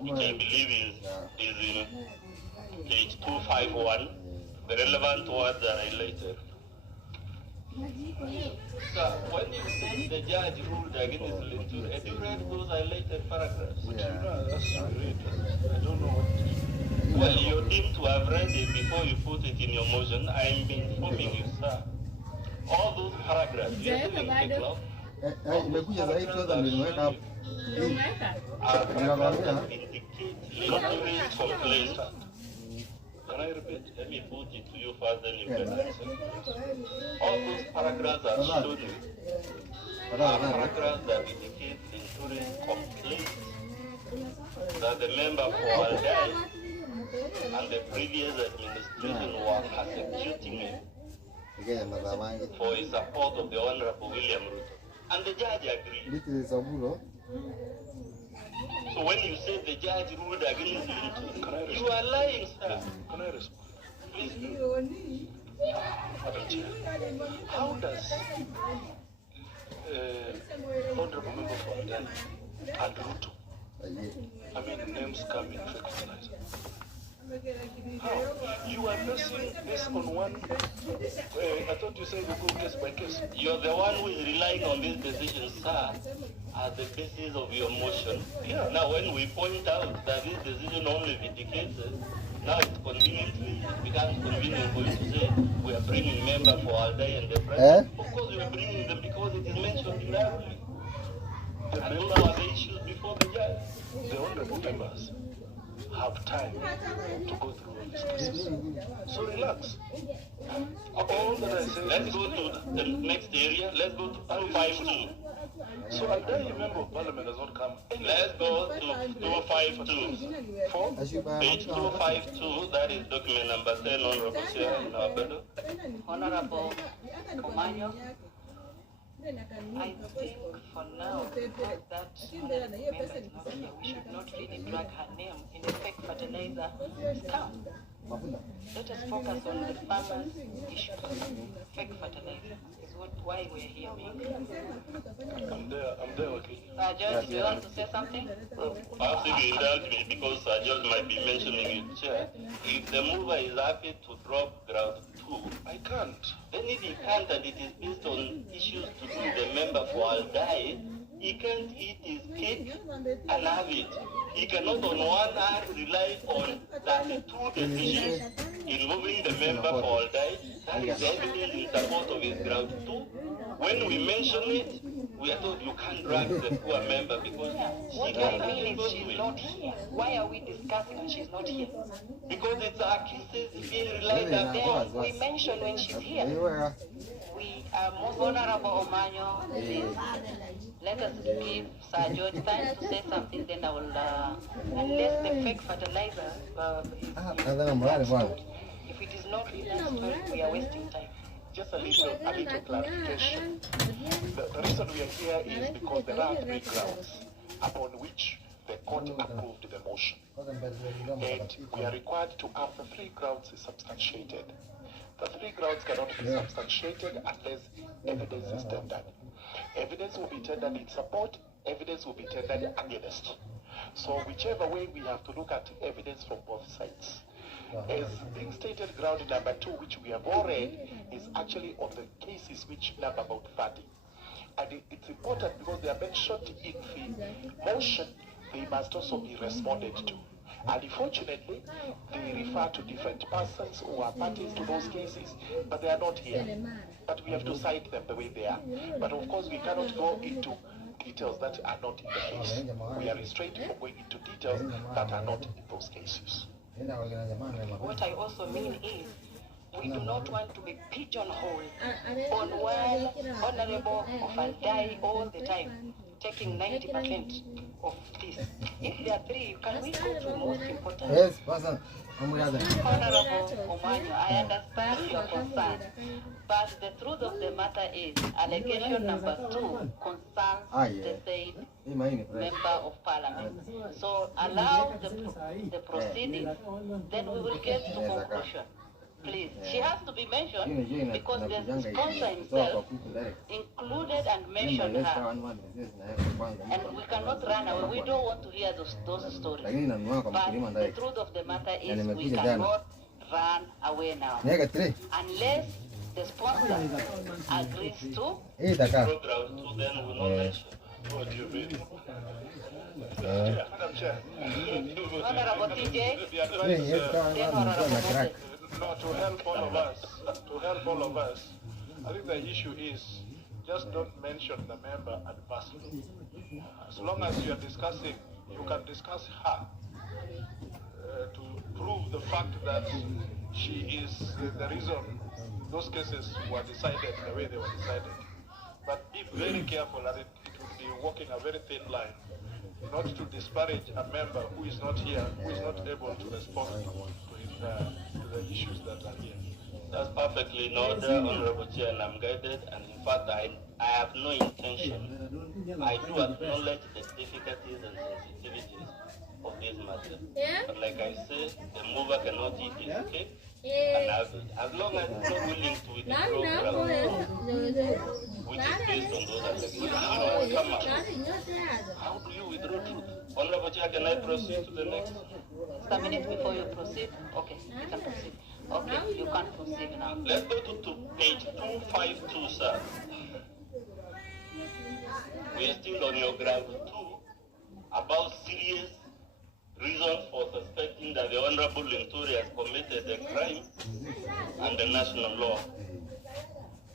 which I believe is in page 251. The relevant words are highlighted. So, when you say the judge ruled against Linturi, have you read those highlighted paragraphs? That's great. I don't know what. Well, you deemed to have read it before you put it in your motion. I'm informing you, sir. All those paragraphs, you have to take love. Imekuja zaidi kwanza nimeweka hapo. Linturi's complaint. Can I repeat? Let me put it to you first, then you can answer. All those paragraphs are shown you. Are paragraphs that indicate Linturi's complaint that the member for Aldai and the previous administration were persecuting him for his support of the Honorable William Ruto. And the judge agreed. So when you say the judge ruled against Linturi, you are lying, sir. Can I respond? Please do. Madam Chair, how does Honorable Member for Aldai and Ruto, I mean, names come in fake fertilizer? How? You are basing this on one. I thought you said we go case by case. You're the one who is relying on this decision, sir, as the basis of your motion. Yeah. Now, when we point out that this decision only vindicates it, now it becomes convenient for you to say we are bringing member for Aldai and the president. Of course, we are bringing them because it is mentioned in that ruling. And those are the issues before the judge. The honorable members have time to go through all these cases. So relax. All that I say. Let's go to the next area. Let's go to 252. So Aldai, member of parliament, does not come. Let's go to 252. Page 252, that is document number 10, Honorable Chair in our bill. Honorable Omanyo, I think for now, that member is not here, we should not really drag her name in a fake fertilizer scam. Let us focus on the farmers' issues. Fake fertilizer is why we're here. I'm there, okay. George, do you want to say something? Perhaps if you indulge me, because George might be mentioning it, Chair. If the mover is happy to drop ground 2, I can't. then if he can't and it is based on issues to do with the member for Aldai, he can't eat his cake and have it. He cannot on one hand rely on 32 decisions involving the member for Aldai. That is evidence in support of his ground 2. When we mention it, we are told you can't drag the poor member because she What can't I mean go is to she's it. not here. Why are we discussing and she's not here? Because it's accusers being relied upon. Then we mention when she's here. We are most honorable Omanyo, please. Let us give Sir George time to say something, then I will, unless the fake fertilizer is understood. If If it is not in that story, we are wasting time. Just a little clarification. The reason we are here is because there are 3 grounds upon which the court approved the motion. And we are required to have the 3 grounds substantiated. The 3 grounds cannot be substantiated unless evidence is tendered. Evidence will be tendered in support, evidence will be tendered against. So whichever way, we have to look at evidence from both sides. As being stated, ground number 2, which we have all read, is actually on the cases which number about 30. And it's important because they are mentioned in the motion, they must also be responded to. And unfortunately, they refer to different persons who are parties to those cases, but they are not here. But we have to cite them the way they are. But of course, we cannot go into details that are not in the case. We are restrained from going into details that are not in those cases. What I also mean is, we do not want to be pigeonholed on one honorable offender all the time, taking 90% of this. If there are 3, can we go to most important? Yes, person. Honorable Omanyo, I understand your concern, but the truth of the matter is, allegation number 2 concerns the said member of parliament. So allow the proceedings, then we will get to conclusion. Please, she has to be mentioned because the sponsor himself included and mentioned her. And we cannot run away. We don't want to hear those stories. But the truth of the matter is we cannot run away now. Unless the sponsor agrees to. Program to then will not mention. What do you mean? Madam Chair. Honorable TJ. Then Honorable Moses. No, to help all of us, I think the issue is just don't mention the member adversely. As long as you are discussing, you can discuss her to prove the fact that she is the reason those cases were decided the way they were decided. But be very careful, and it would be walking a very thin line not to disparage a member who is not here, who is not able to respond to the issues that are here. That's perfectly in order, Honorable Chair, and I'm guided. And in fact, I have no intention. I do acknowledge the difficulties and sensitivities of this matter. But like I said, the mover cannot eat his cake. And as long as it's not willing to withdraw ground, which is based on those allegations, come out. How do you withdraw truth? Honorable Chair, can I proceed to the next? Just a minute before you proceed. Okay, you can proceed. Okay, you can proceed now. Let's go to page 252, sir. We are still on your ground 2 about serious reasons for suspecting that the Honorable Linturi has committed a crime under national law.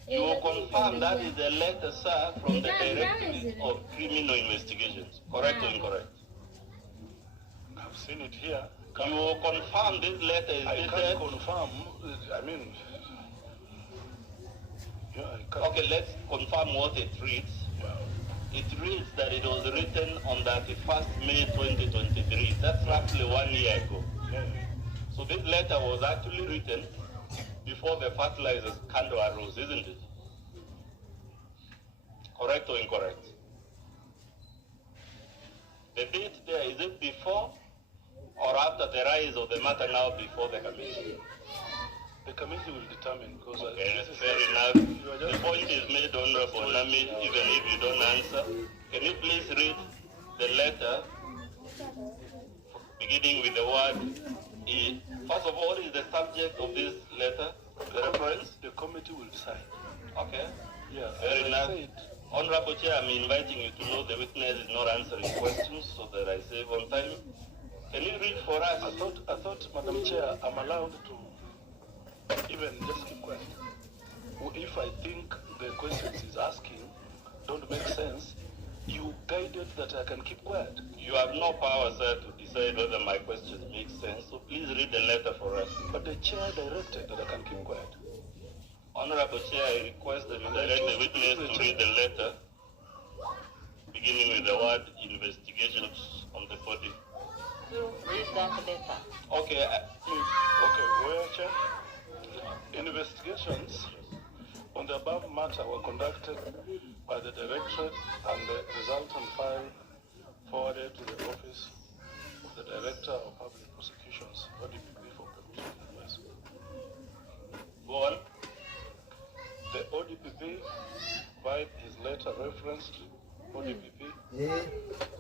You will confirm that is a letter, sir, from the Directorate of Criminal Investigations. Correct or incorrect? I've seen it here. You will confirm this letter is dated? I can't confirm. I mean, yeah, I can't. Okay, let's confirm what it reads. It reads that it was written on the 31st May 2023. That's roughly 1 year ago. Yeah. So this letter was actually written before the fertilizer scandal arose, isn't it? Correct or incorrect? The date there, is it before or after the rise of the matter now before the committee? The committee will determine because okay, fair enough. The point is made, Honorable Nami, even if you don't answer. Can you please read the letter beginning with the word E? First of all, what is the subject of this letter? The reference? The committee will decide. Okay. Yeah. Fair enough. Honorable Chair, I'm inviting you to know the witness is not answering questions so that I save on time. Can you read for us? I thought, Madam Chair, I'm allowed to even just keep quiet. If I think the questions he's asking don't make sense, you guided that I can keep quiet. You have no power, sir, to decide whether my questions make sense, so please read the letter for us. But the chair directed that I can keep quiet. Honorable Chair, I request that you direct the witness to read the letter, beginning with the word investigations on the body. You read that letter. Okay, Okay, where, Chair? data were conducted by the Directorate and the resultant file forwarded to the Office of the Director of Public Prosecutions, ODPP, for permission and advice. Go on. The ODPP, by his letter referenced ODPP,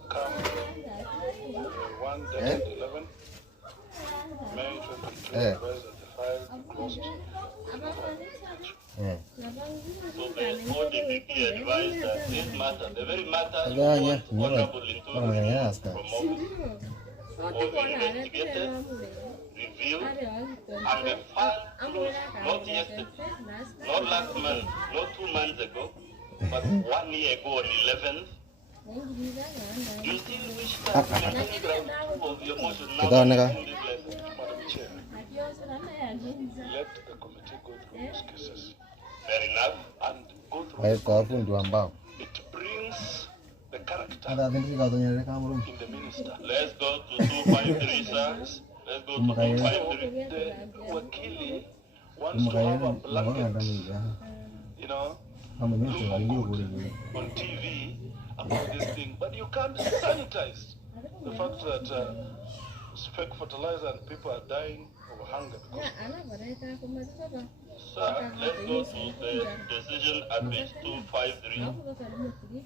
come 1-11, May 2023, advised that the file be closed. So the ODPP advised that this matter, the very matter you Yeah, want Honorable yeah, Linturi from office, was investigated, reviewed, and the file closed not yesterday, not last month, not 2 months ago, but 1 year ago on 11th. You still wish that to maintain ground 2 of your motion now in this letter? Madam Chair, let the committee go through these cases Fair enough. and go through the content. It brings the character in the minister. Let's go to 253, sir. Let's go to 253. The Wakili wants to have a blanket, on TV about this thing, but you can't sanitize the fact that fake fertilizer and people are dying of hunger because Sir, let's go to the decision at page 253.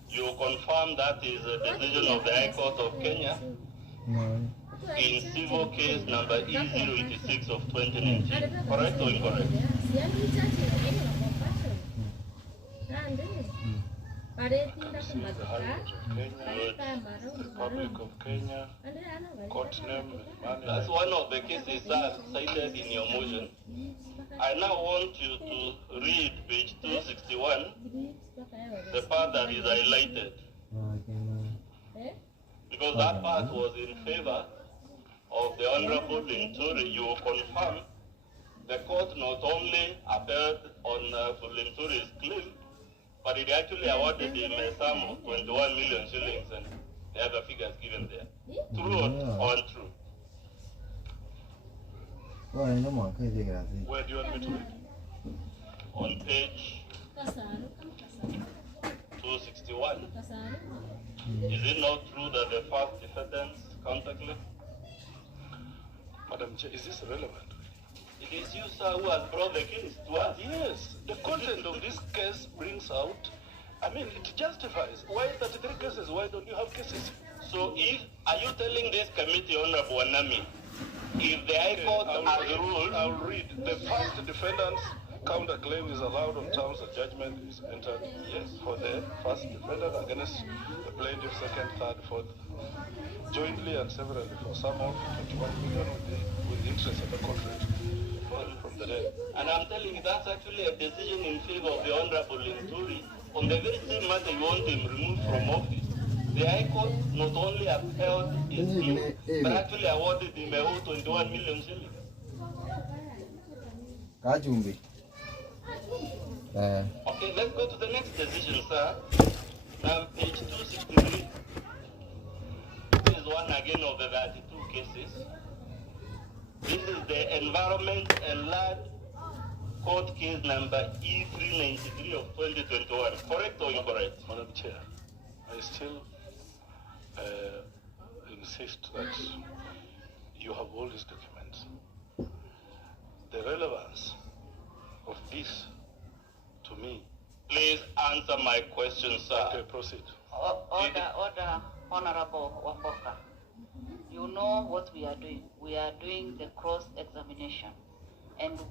You confirm that is a decision of the High Court of Kenya in civil case number E086 of 2019. Correct or incorrect? the High Court of Kenya, Republic of Kenya, court name, That's one of the cases, sir, cited in your motion. I now want you to read page 261, the part that is highlighted. Because that part was in favor of the Honorable Linturi. You confirm the court not only upheld on Linturi's claim, but it actually awarded him a sum of 21 million shillings and the other figures given there. True or untrue? Where do you want me to read? On page 261. Is it not true that the first defendant's counterclaim? Madam Chair, is this relevant? It is you, sir, who has brought the case to us. Yes, the content of this case brings out, it justifies. Why 33 cases? Why don't you have cases? So are you telling this committee, Honorable Wanami, if the High Court has ruled... I'll read. The first defendant's counterclaim is allowed on terms the judgment is entered, yes, for the first defendant against the plaintiff, second, third, fourth, jointly and severally for sum of 21 million with interest at the court rate from the day. And I'm telling you, that's actually a decision in favor of the Honorable Linturi. On the very same matter you want him removed from office, the High Court not only upheld his claim, but actually awarded him a whole 21 million shillings. Okay, let's go to the next decision, sir. Now, page 263. This is one again of the 32 cases. This is the Environment and Land Court case number E393 of 2021. Correct or incorrect? Madam Chair, I still insist that you have all these documents. The relevance of this to me. Please answer my question, sir. Okay, proceed. Order, Honorable Wamboka. You know what we are doing. We are doing the cross-examination. And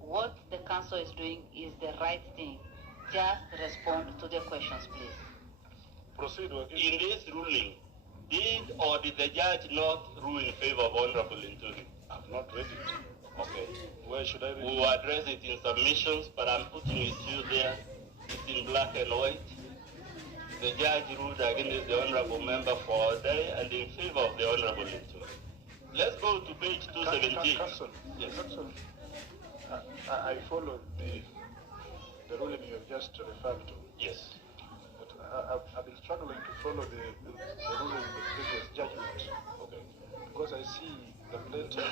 what the council is doing is the right thing. Just respond to the questions, please. Proceed. In this ruling, did the judge not rule in favor of Honorable Linturi? I've not read it. Okay. Where should I read We will address it in submissions, but I'm putting it to you there. It's in black and white. The judge ruled against the honorable member for a day and in favor of the honorable Linturi. Let's go to page 217. Yes. I follow the ruling you have just referred to. Yes. But I've been struggling to follow the ruling in the previous judgment. Okay. Because I see the plaintiff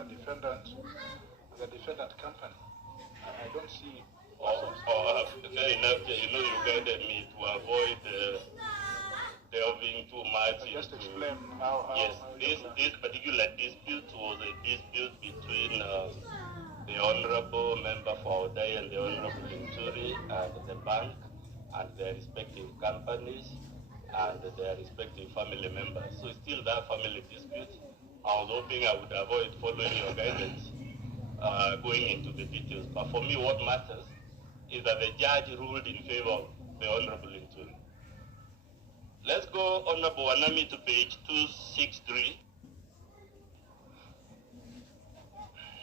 and the defendant company. I don't see what fair enough, you guided me to avoid delving too much Just into... explain how Yes, this particular dispute was a dispute between the Honorable Member for Odai and the Honorable Linturi and the bank and their respective companies and their respective family members. So it's still that family dispute. I was hoping I would avoid following your guidance, going into the details. But for me, what matters is that the judge ruled in favor of the Honorable Linturi. Let's go, Honorable Wanami, to page 263.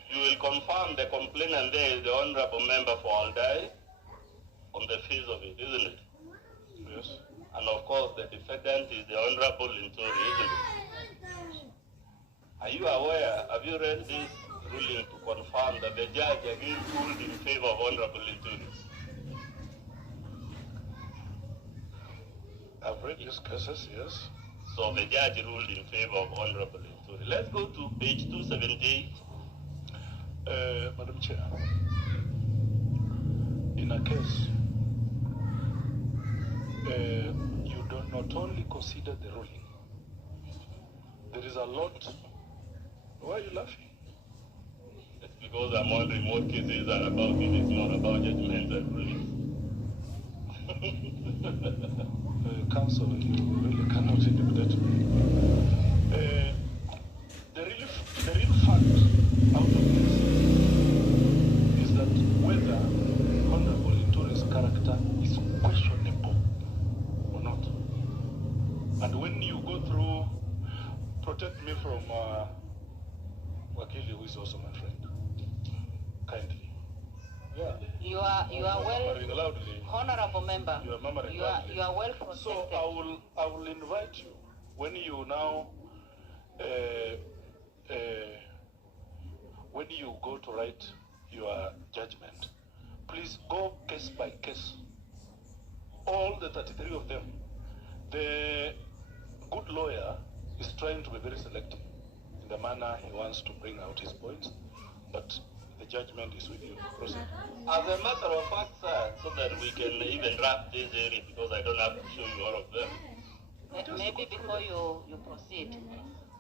You will confirm the complainant there is the Honorable Member for Aldai on the face of it, isn't it? Yes. And of course, the defendant is the Honorable Linturi, isn't it? Are you aware, have you read this ruling to confirm that the judge again ruled in favor of Honorable Linturi? I've read these cases, yes. So the judge ruled in favor of Honorable Linturi. Let's go to page 278. Madam Chair, in a case, you do not only consider the ruling, there is a lot. Why are you laughing? It's because I'm wondering what cases are about it. It's not about judgments and rulings. Counsel, you really cannot intimidate me. The real fact out of this is that whether Honorable Linturi's character is questionable or not. And when you go through, protect me from Wakili, who is also my friend, kindly. Yeah. You are well, Murmuring loudly. honorable member. You are murmuring You loudly. are well protected. So I will invite you when you now when you go to write your judgment, please go case by case. All the 33 of them. The good lawyer is trying to be very selective in the manner he wants to bring out his points, but the judgment is with you. Proceed. As a matter of fact, sir, so that we can even wrap this area because I don't have to show you all of them. Maybe before you proceed,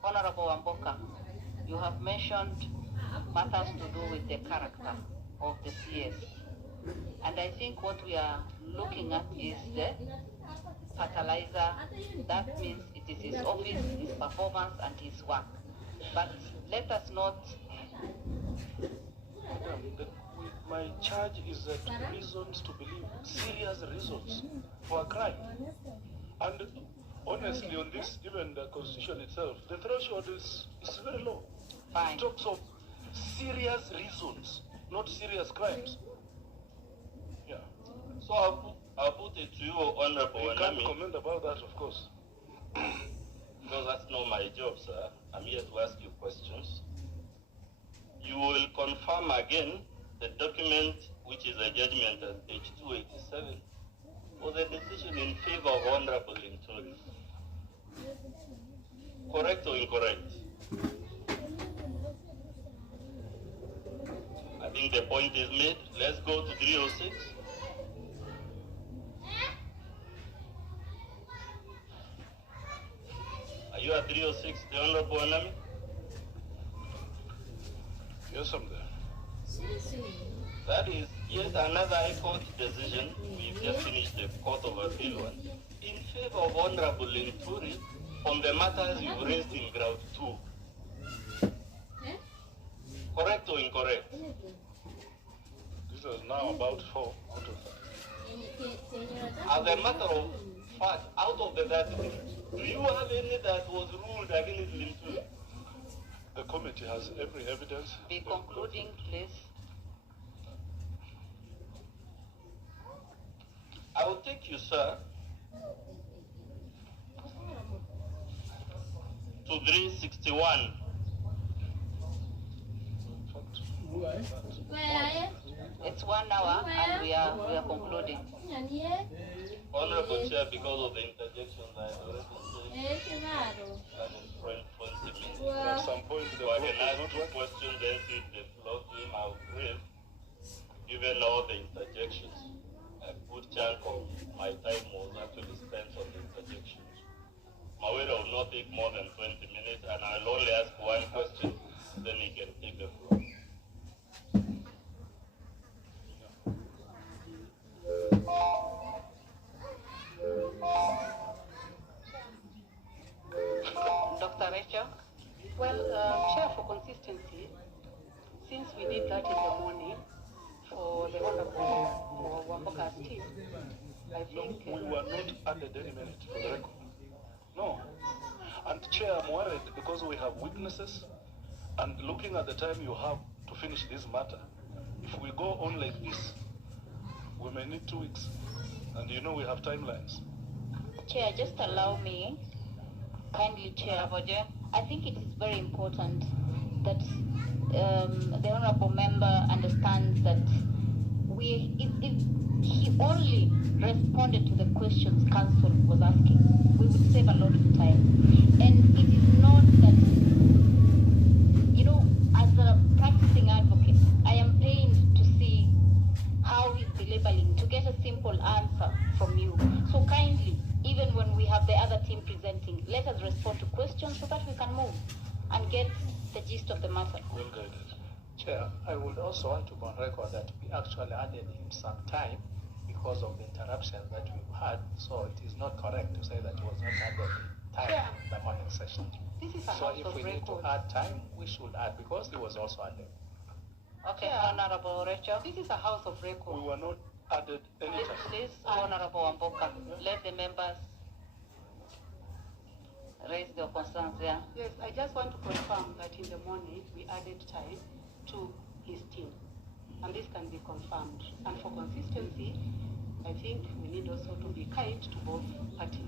Honorable Wamboka, you have mentioned matters to do with the character of the CS. And I think what we are looking at is the fertilizer. That means it is his office, his performance, and his work. But let us not... Madam, my charge is that reasons to believe, serious reasons for a crime. And honestly, on this, even the Constitution itself, the threshold is very low. Fine. It talks of serious reasons, not serious crimes. Yeah. So I'll put it to you, Honorable You can't Wanami, comment about that, of course. because that's not my job, sir. I'm here to ask you questions. You will confirm again the document, which is a judgment at page 287, was a decision in favor of Honorable Linturi. Correct or incorrect? I think the point is made. Let's go to 306. Are you at 306, the Honorable Wanami? Yes, I'm there. That is yet another High Court decision. We've just finished the Court of Appeal one in favor of Honorable Linturi on the matters you raised in ground 2. Correct or incorrect? This is now about 4 out of 5. As a matter of fact, out of the 33, do you have any that was ruled against Linturi? The committee has every evidence. Be concluding, please. I will take you, sir, to 361. It's 1 hour and we are concluding. Honorable Chair, because of the interjections I already said, that is 20 minutes. At some point, the So I clock can is ask not you working. questions, then cede the floor to him. I'll brief. given all the interjections, a good chunk of my time was actually spent on the interjections. Mawera will not take more than 20 minutes, and I'll only ask one question, then he can take the floor. Dr. Rachel? Well, Chair, for consistency, since we did that in the morning for the Honorable Wamboka's team, I think... We were not added any minute for the record. No. And Chair, I'm worried because we have witnesses, and looking at the time you have to finish this matter, if we go on like this, we may need 2 weeks. And you know we have timelines. Chair, just allow me, kindly Chair, I think it is very important that the Honourable Member understands that if he only responded to the questions Council was asking, we would save a lot of time. And it is not that, you know, as a practicing advocate, I am pained to see how he's belaboring to get a simple answer from you. So kindly, even when we have the other team presenting, let us respond to questions so that we can move and get the gist of the matter. Well guided. Chair, I would also want to go on record that we actually added him some time because of the interruptions that we've had. So it is not correct to say that it was not added time in the morning session. This is a So house if of we need to record. add time, we should add because he was also added. Okay, Yeah. Honorable Rachel. This is a house of We record. were not added any Please, time. please, Honorable Wamboka, let the members raise their concerns there. Yes, I just want to confirm that in the morning we added time to his team. And this can be confirmed. And for consistency, I think we need also to be kind to both parties.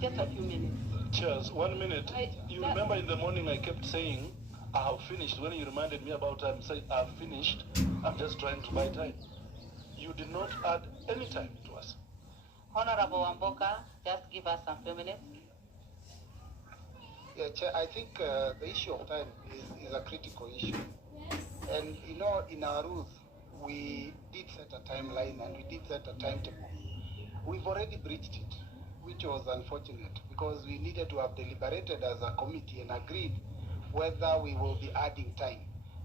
Just a few minutes. Cheers, 1 minute. You remember in the morning I kept saying, I have finished. When you reminded me about time, say I've finished. I'm just trying to buy time. You did not add any time to us. Honorable Wamboka, just give us some few minutes. Yeah, Chair, I think the issue of time is a critical issue. And you know, in our rules, we did set a timeline and we did set a timetable. We've already breached it, which was unfortunate because we needed to have deliberated as a committee and agreed whether we will be adding time.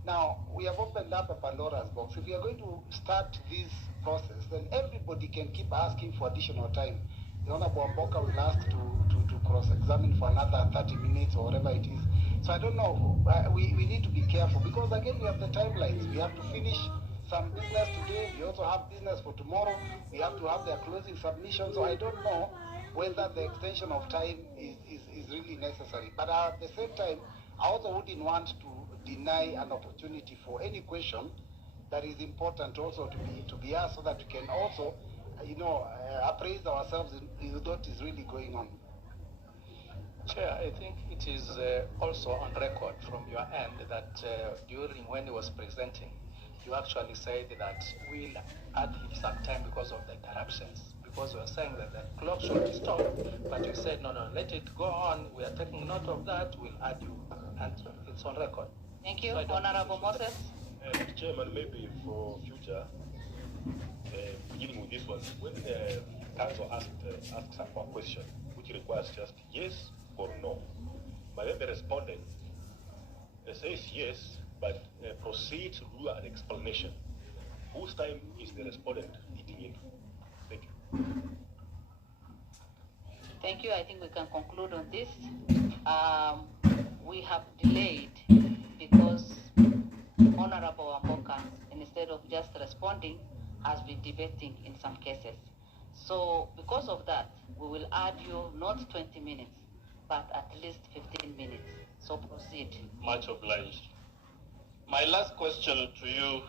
Now, we have opened up a Pandora's box. If we are going to start this process, then everybody can keep asking for additional time. The Honorable Wamboka will ask to cross-examine for another 30 minutes or whatever it is. So I don't know, we need to be careful because again we have the timelines. We have to finish some business today, we also have business for tomorrow, we have to have their closing submission. So I don't know whether the extension of time is really necessary. But at the same time, I also wouldn't want to deny an opportunity for any question that is important also to be asked so that we can also, appraise ourselves in what is really going on. Chair, I think it is also on record from your end that during when he was presenting, you actually said that we'll add him some time because of the interruptions. Because you were saying that the clock should be stopped, but you said, no, let it go on. We are taking note of that. We'll add you. And it's on record. Thank you, So Honorable Moses. Mr. Chairman, maybe for future, beginning with this one, when the council asks for a question, which requires just yes or no, but then the respondent says yes, but proceeds to do an explanation. Whose time is the respondent eating into? Thank you. Thank you. I think we can conclude on this. We have delayed because Honorable Wamboka, instead of just responding, has been debating in some cases. So because of that, we will add you not 20 minutes, but at least 15 minutes. So proceed. Much obliged. My last question to you,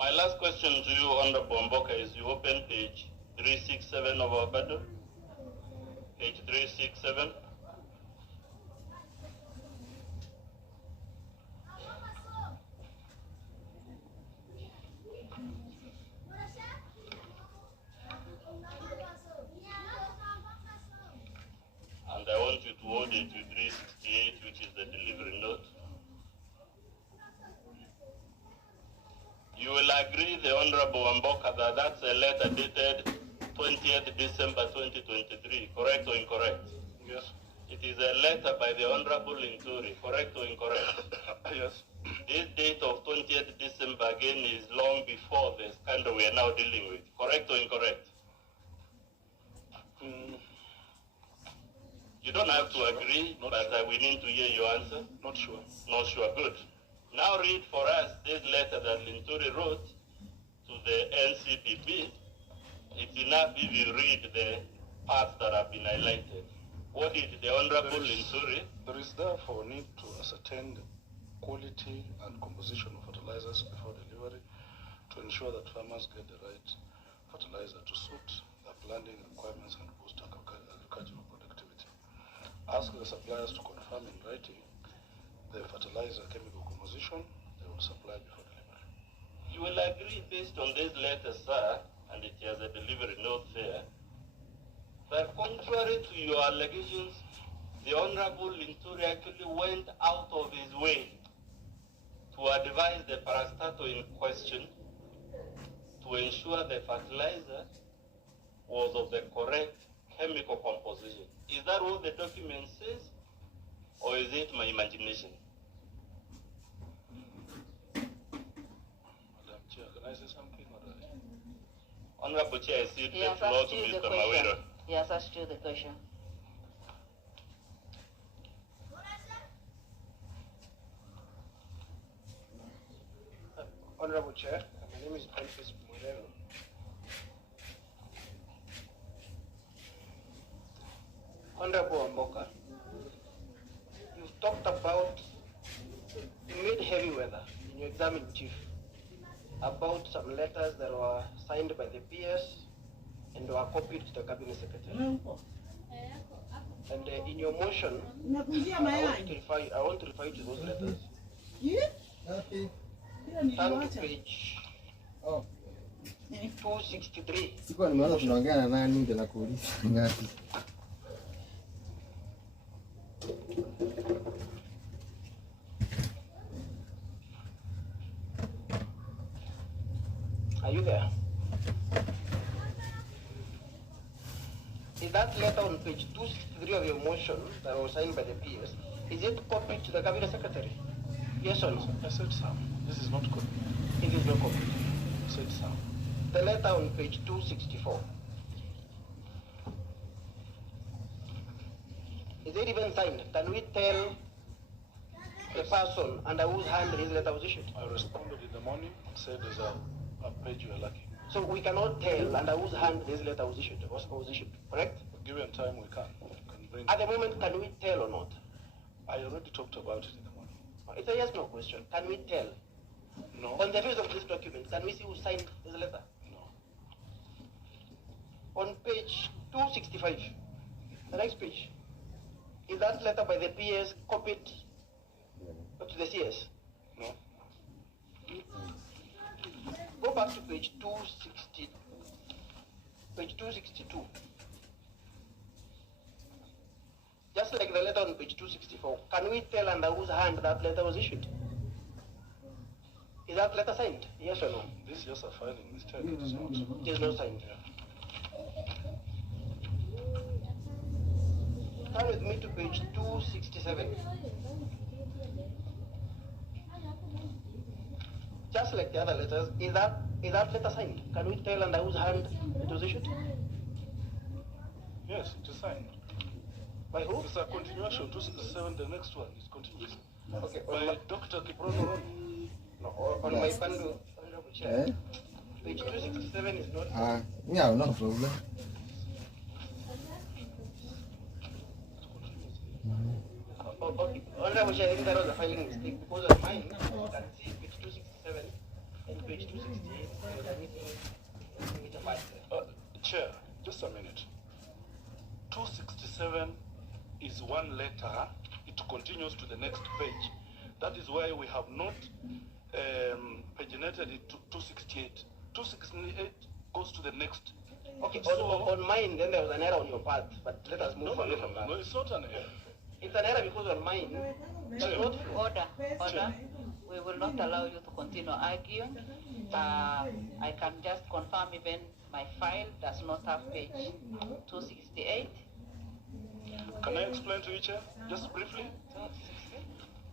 Honorable Wamboka, is you open page 367 of our bundle. Page 367. And I want you to hold it to 368, which is the delivery note. Honorable Wamboka that that's a letter dated 20th December 2023, correct or incorrect? Yes. It is a letter by the Honorable Linturi, correct or incorrect? Yes. This date of 20th December again is long before the scandal we are now dealing with, correct or incorrect? You don't have to agree, but we need to hear your answer. Not sure. Not sure, good. Now read for us this letter that Linturi wrote to the NCPP. It's enough if you read the parts that have been highlighted. What did the Honorable Linturi? There is therefore need to ascertain the quality and composition of fertilizers before delivery to ensure that farmers get the right fertilizer to suit their planting requirements and boost agricultural productivity. Ask the suppliers to confirm in writing the fertilizer chemical composition they will supply before delivery. You will agree based on this letter, sir, and it has a delivery note there, that contrary to your allegations, the Honorable Linturi actually went out of his way to advise the parastatal in question to ensure the fertilizer was of the correct chemical composition. Is that what the document says, or is it my imagination? Madam Chair, can I say something? Honorable Chair, I cede He the has floor asked to you the Mr. question. Mawira. He has asked you the question. Honorable Chair, my name is Boniface Moreno. Honorable Amboka, you've talked about, you made heavy weather in your exam in chief about some letters that were signed by the PS and were copied to the cabinet secretary. And in your motion, I want to refer you to those letters. Turn to page 263. Sikuwa nimeanza tunaongea na nani ndio nakuuliza ngapi. Are you there? Is that letter on page 263 of your motion that was signed by the PS, is it copied to the cabinet secretary? Yes or no? I said so. This is not copied. It is not copied. I said so. The letter on page 264. Is it even signed? Can we tell the person under whose hand his letter was issued? I responded in the morning and said there's a page you are lacking. So we cannot tell under whose hand this letter was issued, correct? Given time we can bring. At the moment, can we tell or not? I already talked about it in the morning. It's a yes/no question. Can we tell? No. On the face of this document, can we see who signed this letter? No. On page 265, the next page, is that letter by the PS copied to the CS? No. Go back to page 260, page 262. Just like the letter on page 264, can we tell under whose hand that letter was issued? Is that letter signed? Yes or no? This is just a filing mistake. It is not. It is not signed. Come with me to page 267. Just like the other letters, is that letter signed? Can we tell under whose hand it was issued? Yes, it is signed. By who? It's a continuation. 267, the next one is continuous. Okay. By Dr. Kiprono. No, on my panel, Honorable Chair. Page 267 is not. Yeah, no problem. Okay. Honorable Chair, I think that was a filing mistake because on mine, you can see page 267 and page 268. Chair, just a minute. 267 is one letter. It continues to the next page. That is why we have not paginated it to 268. 268 goes to the next. Okay, so on mine, then there was an error on your part, but let us move away from that. No, it's not an error. It's an error because on mine, Order. We will not allow you to continue arguing. I can just confirm even my file does not have page 268. Can I explain to you, Chair, just briefly?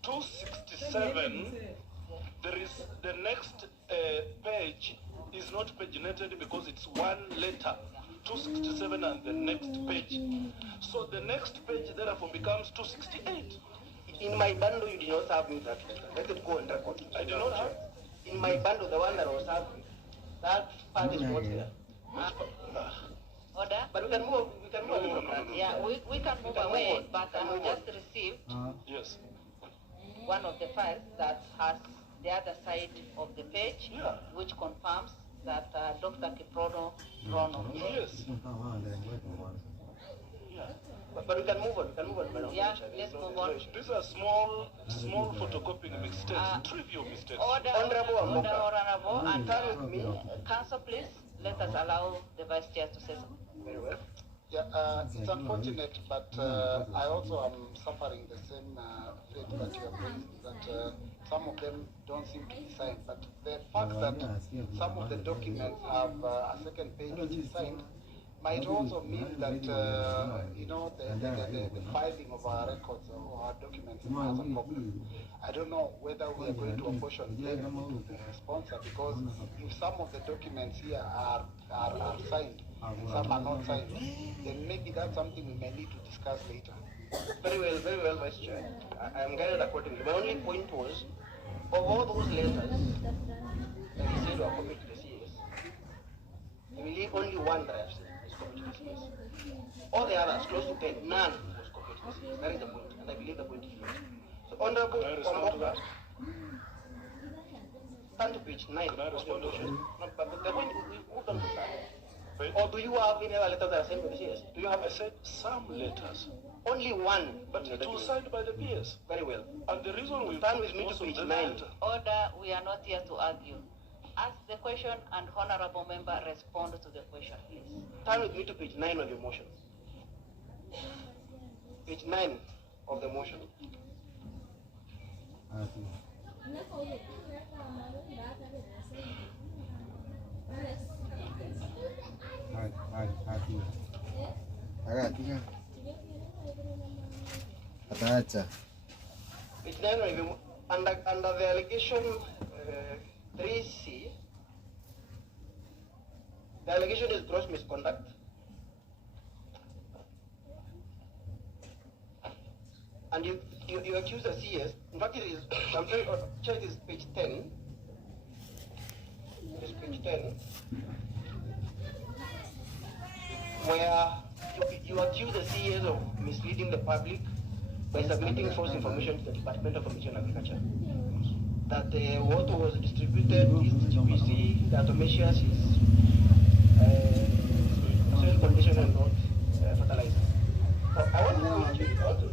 267, there is the next page is not paginated because it's one letter. 267 and the next page. So the next page therefore becomes 268. In my bundle, you did not have me that letter. Let it go on record. I did not have. In my bundle, the one that was having, that part is not there. Order? But we can move. We can move. Yeah, we can move away, but I have just received yes, one of the files that has the other side of the page, which confirms that Dr. Kiprono Rono. Yes. But we can move on. We can move on. Yeah, let's move on. These are small photocopying mistakes, trivial mistakes. Honorable and Council, please let us allow the Vice Chair to say something. Very well. Yeah, it's unfortunate, but I also am suffering the same fate that you have raised, that some of them don't seem to be signed. But the fact that some of the documents have a second page which is signed might also mean that, you know, the filing of our records or our documents has a problem. I don't know whether we are going to apportion blame to the sponsor, because if some of the documents here are signed and some are not signed, then maybe that's something we may need to discuss later. Very well, Vice Chair. I am guided accordingly. My only point was, of all those letters that you said were copied to the CS, I believe only one that I have seen is copied to the CS. All the others, close to 10, none was copied to the CS. That is the point, and I believe the point is right. So, Honorable Omboka, turn to page 9. Can I respond to that? No, but the point is, we moved on to that. Or do you have any other letters that are sent to the CS? Do you have? I said some letters. Only one. But it was signed by the PS. Very well. And the reason we turn with me to page 9. Order, we are not here to argue. Ask the question and honorable member respond to the question, please. Turn with me to page 9 of your motion. Page 9 of the motion. Page 9 of your, under the allegation 3C, the allegation is gross misconduct. And you accuse the CS. In fact, it is, I'm sorry, check this page 10. This page 10, where you accuse the CS of misleading the public by submitting false information to the Department of Commission on Agriculture. That what was distributed is GPC, that Omesius is soil condition and not fertilizer. So I want to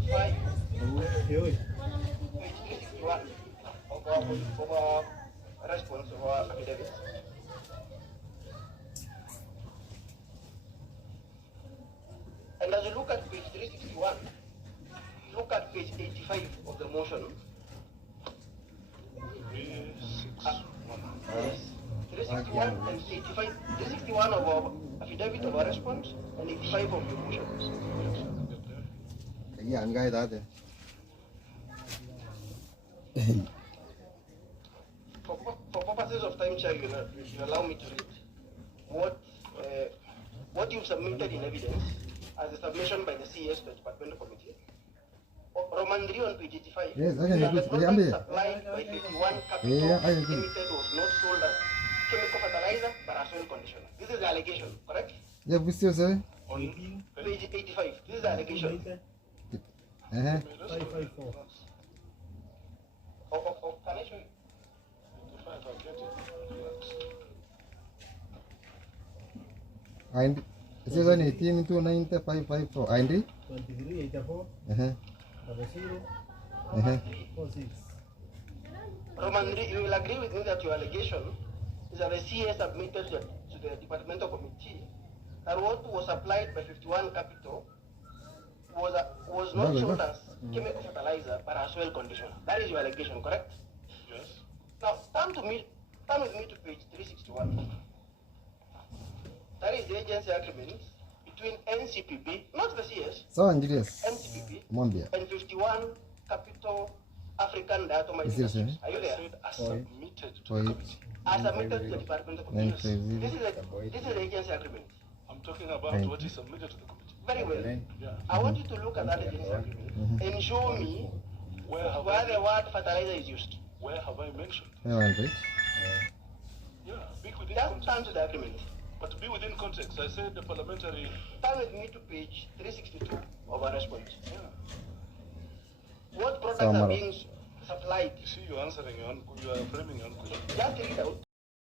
try page 361 of our response of our affidavit. And as you look at page 361, look at page 85 of the motion. 361 and 85. 361 of our affidavit of our response and 85 of the motion. For purposes of time, Chair, you allow me to read what you've submitted in evidence as a submission by the CS to the Department Committee. Roman 3 on page 85. Yes, I can that the agree. product supplied by 51 Capital Limited was not sold as chemical fertilizer but as soil conditioner. This is the allegation, correct? Yeah, we still say. On page 85. This is the allegation. 554. Can I show you? 85, I'll get it. And it says on 18 to 90, 554. And 23, 84. 46. Roman, you will agree with me that your allegation is that the CS submitted to the departmental committee that what was applied by 51 Capital was not sold as chemical fertilizer but as soil conditioner. That is your allegation, correct? Yes. Now, turn to me Come with me to page 361. That is the agency agreement between NCPB, not the CS, Sawa Julius. NCPB, Mwambia. and 51 Capital African Diatomite Is this Industries. Are you there? Submitted to Point. the committee. Are submitted to the Department of Nine Commerce. five zero. This is the agency agreement. I'm talking about Thank what you. is submitted to the committee. Very well. Yeah. I want you to look at that agency agreement and show me Where have where I the word fertilizer is used. Where have I mentioned? 500. Yeah, be within Just context. turn to the agreement. But be within context. I said the parliamentary. Turn with me to page 362 of our response. Yeah. What products Samara. are being supplied? You see, you're answering your own, you are framing your own question. Just read out.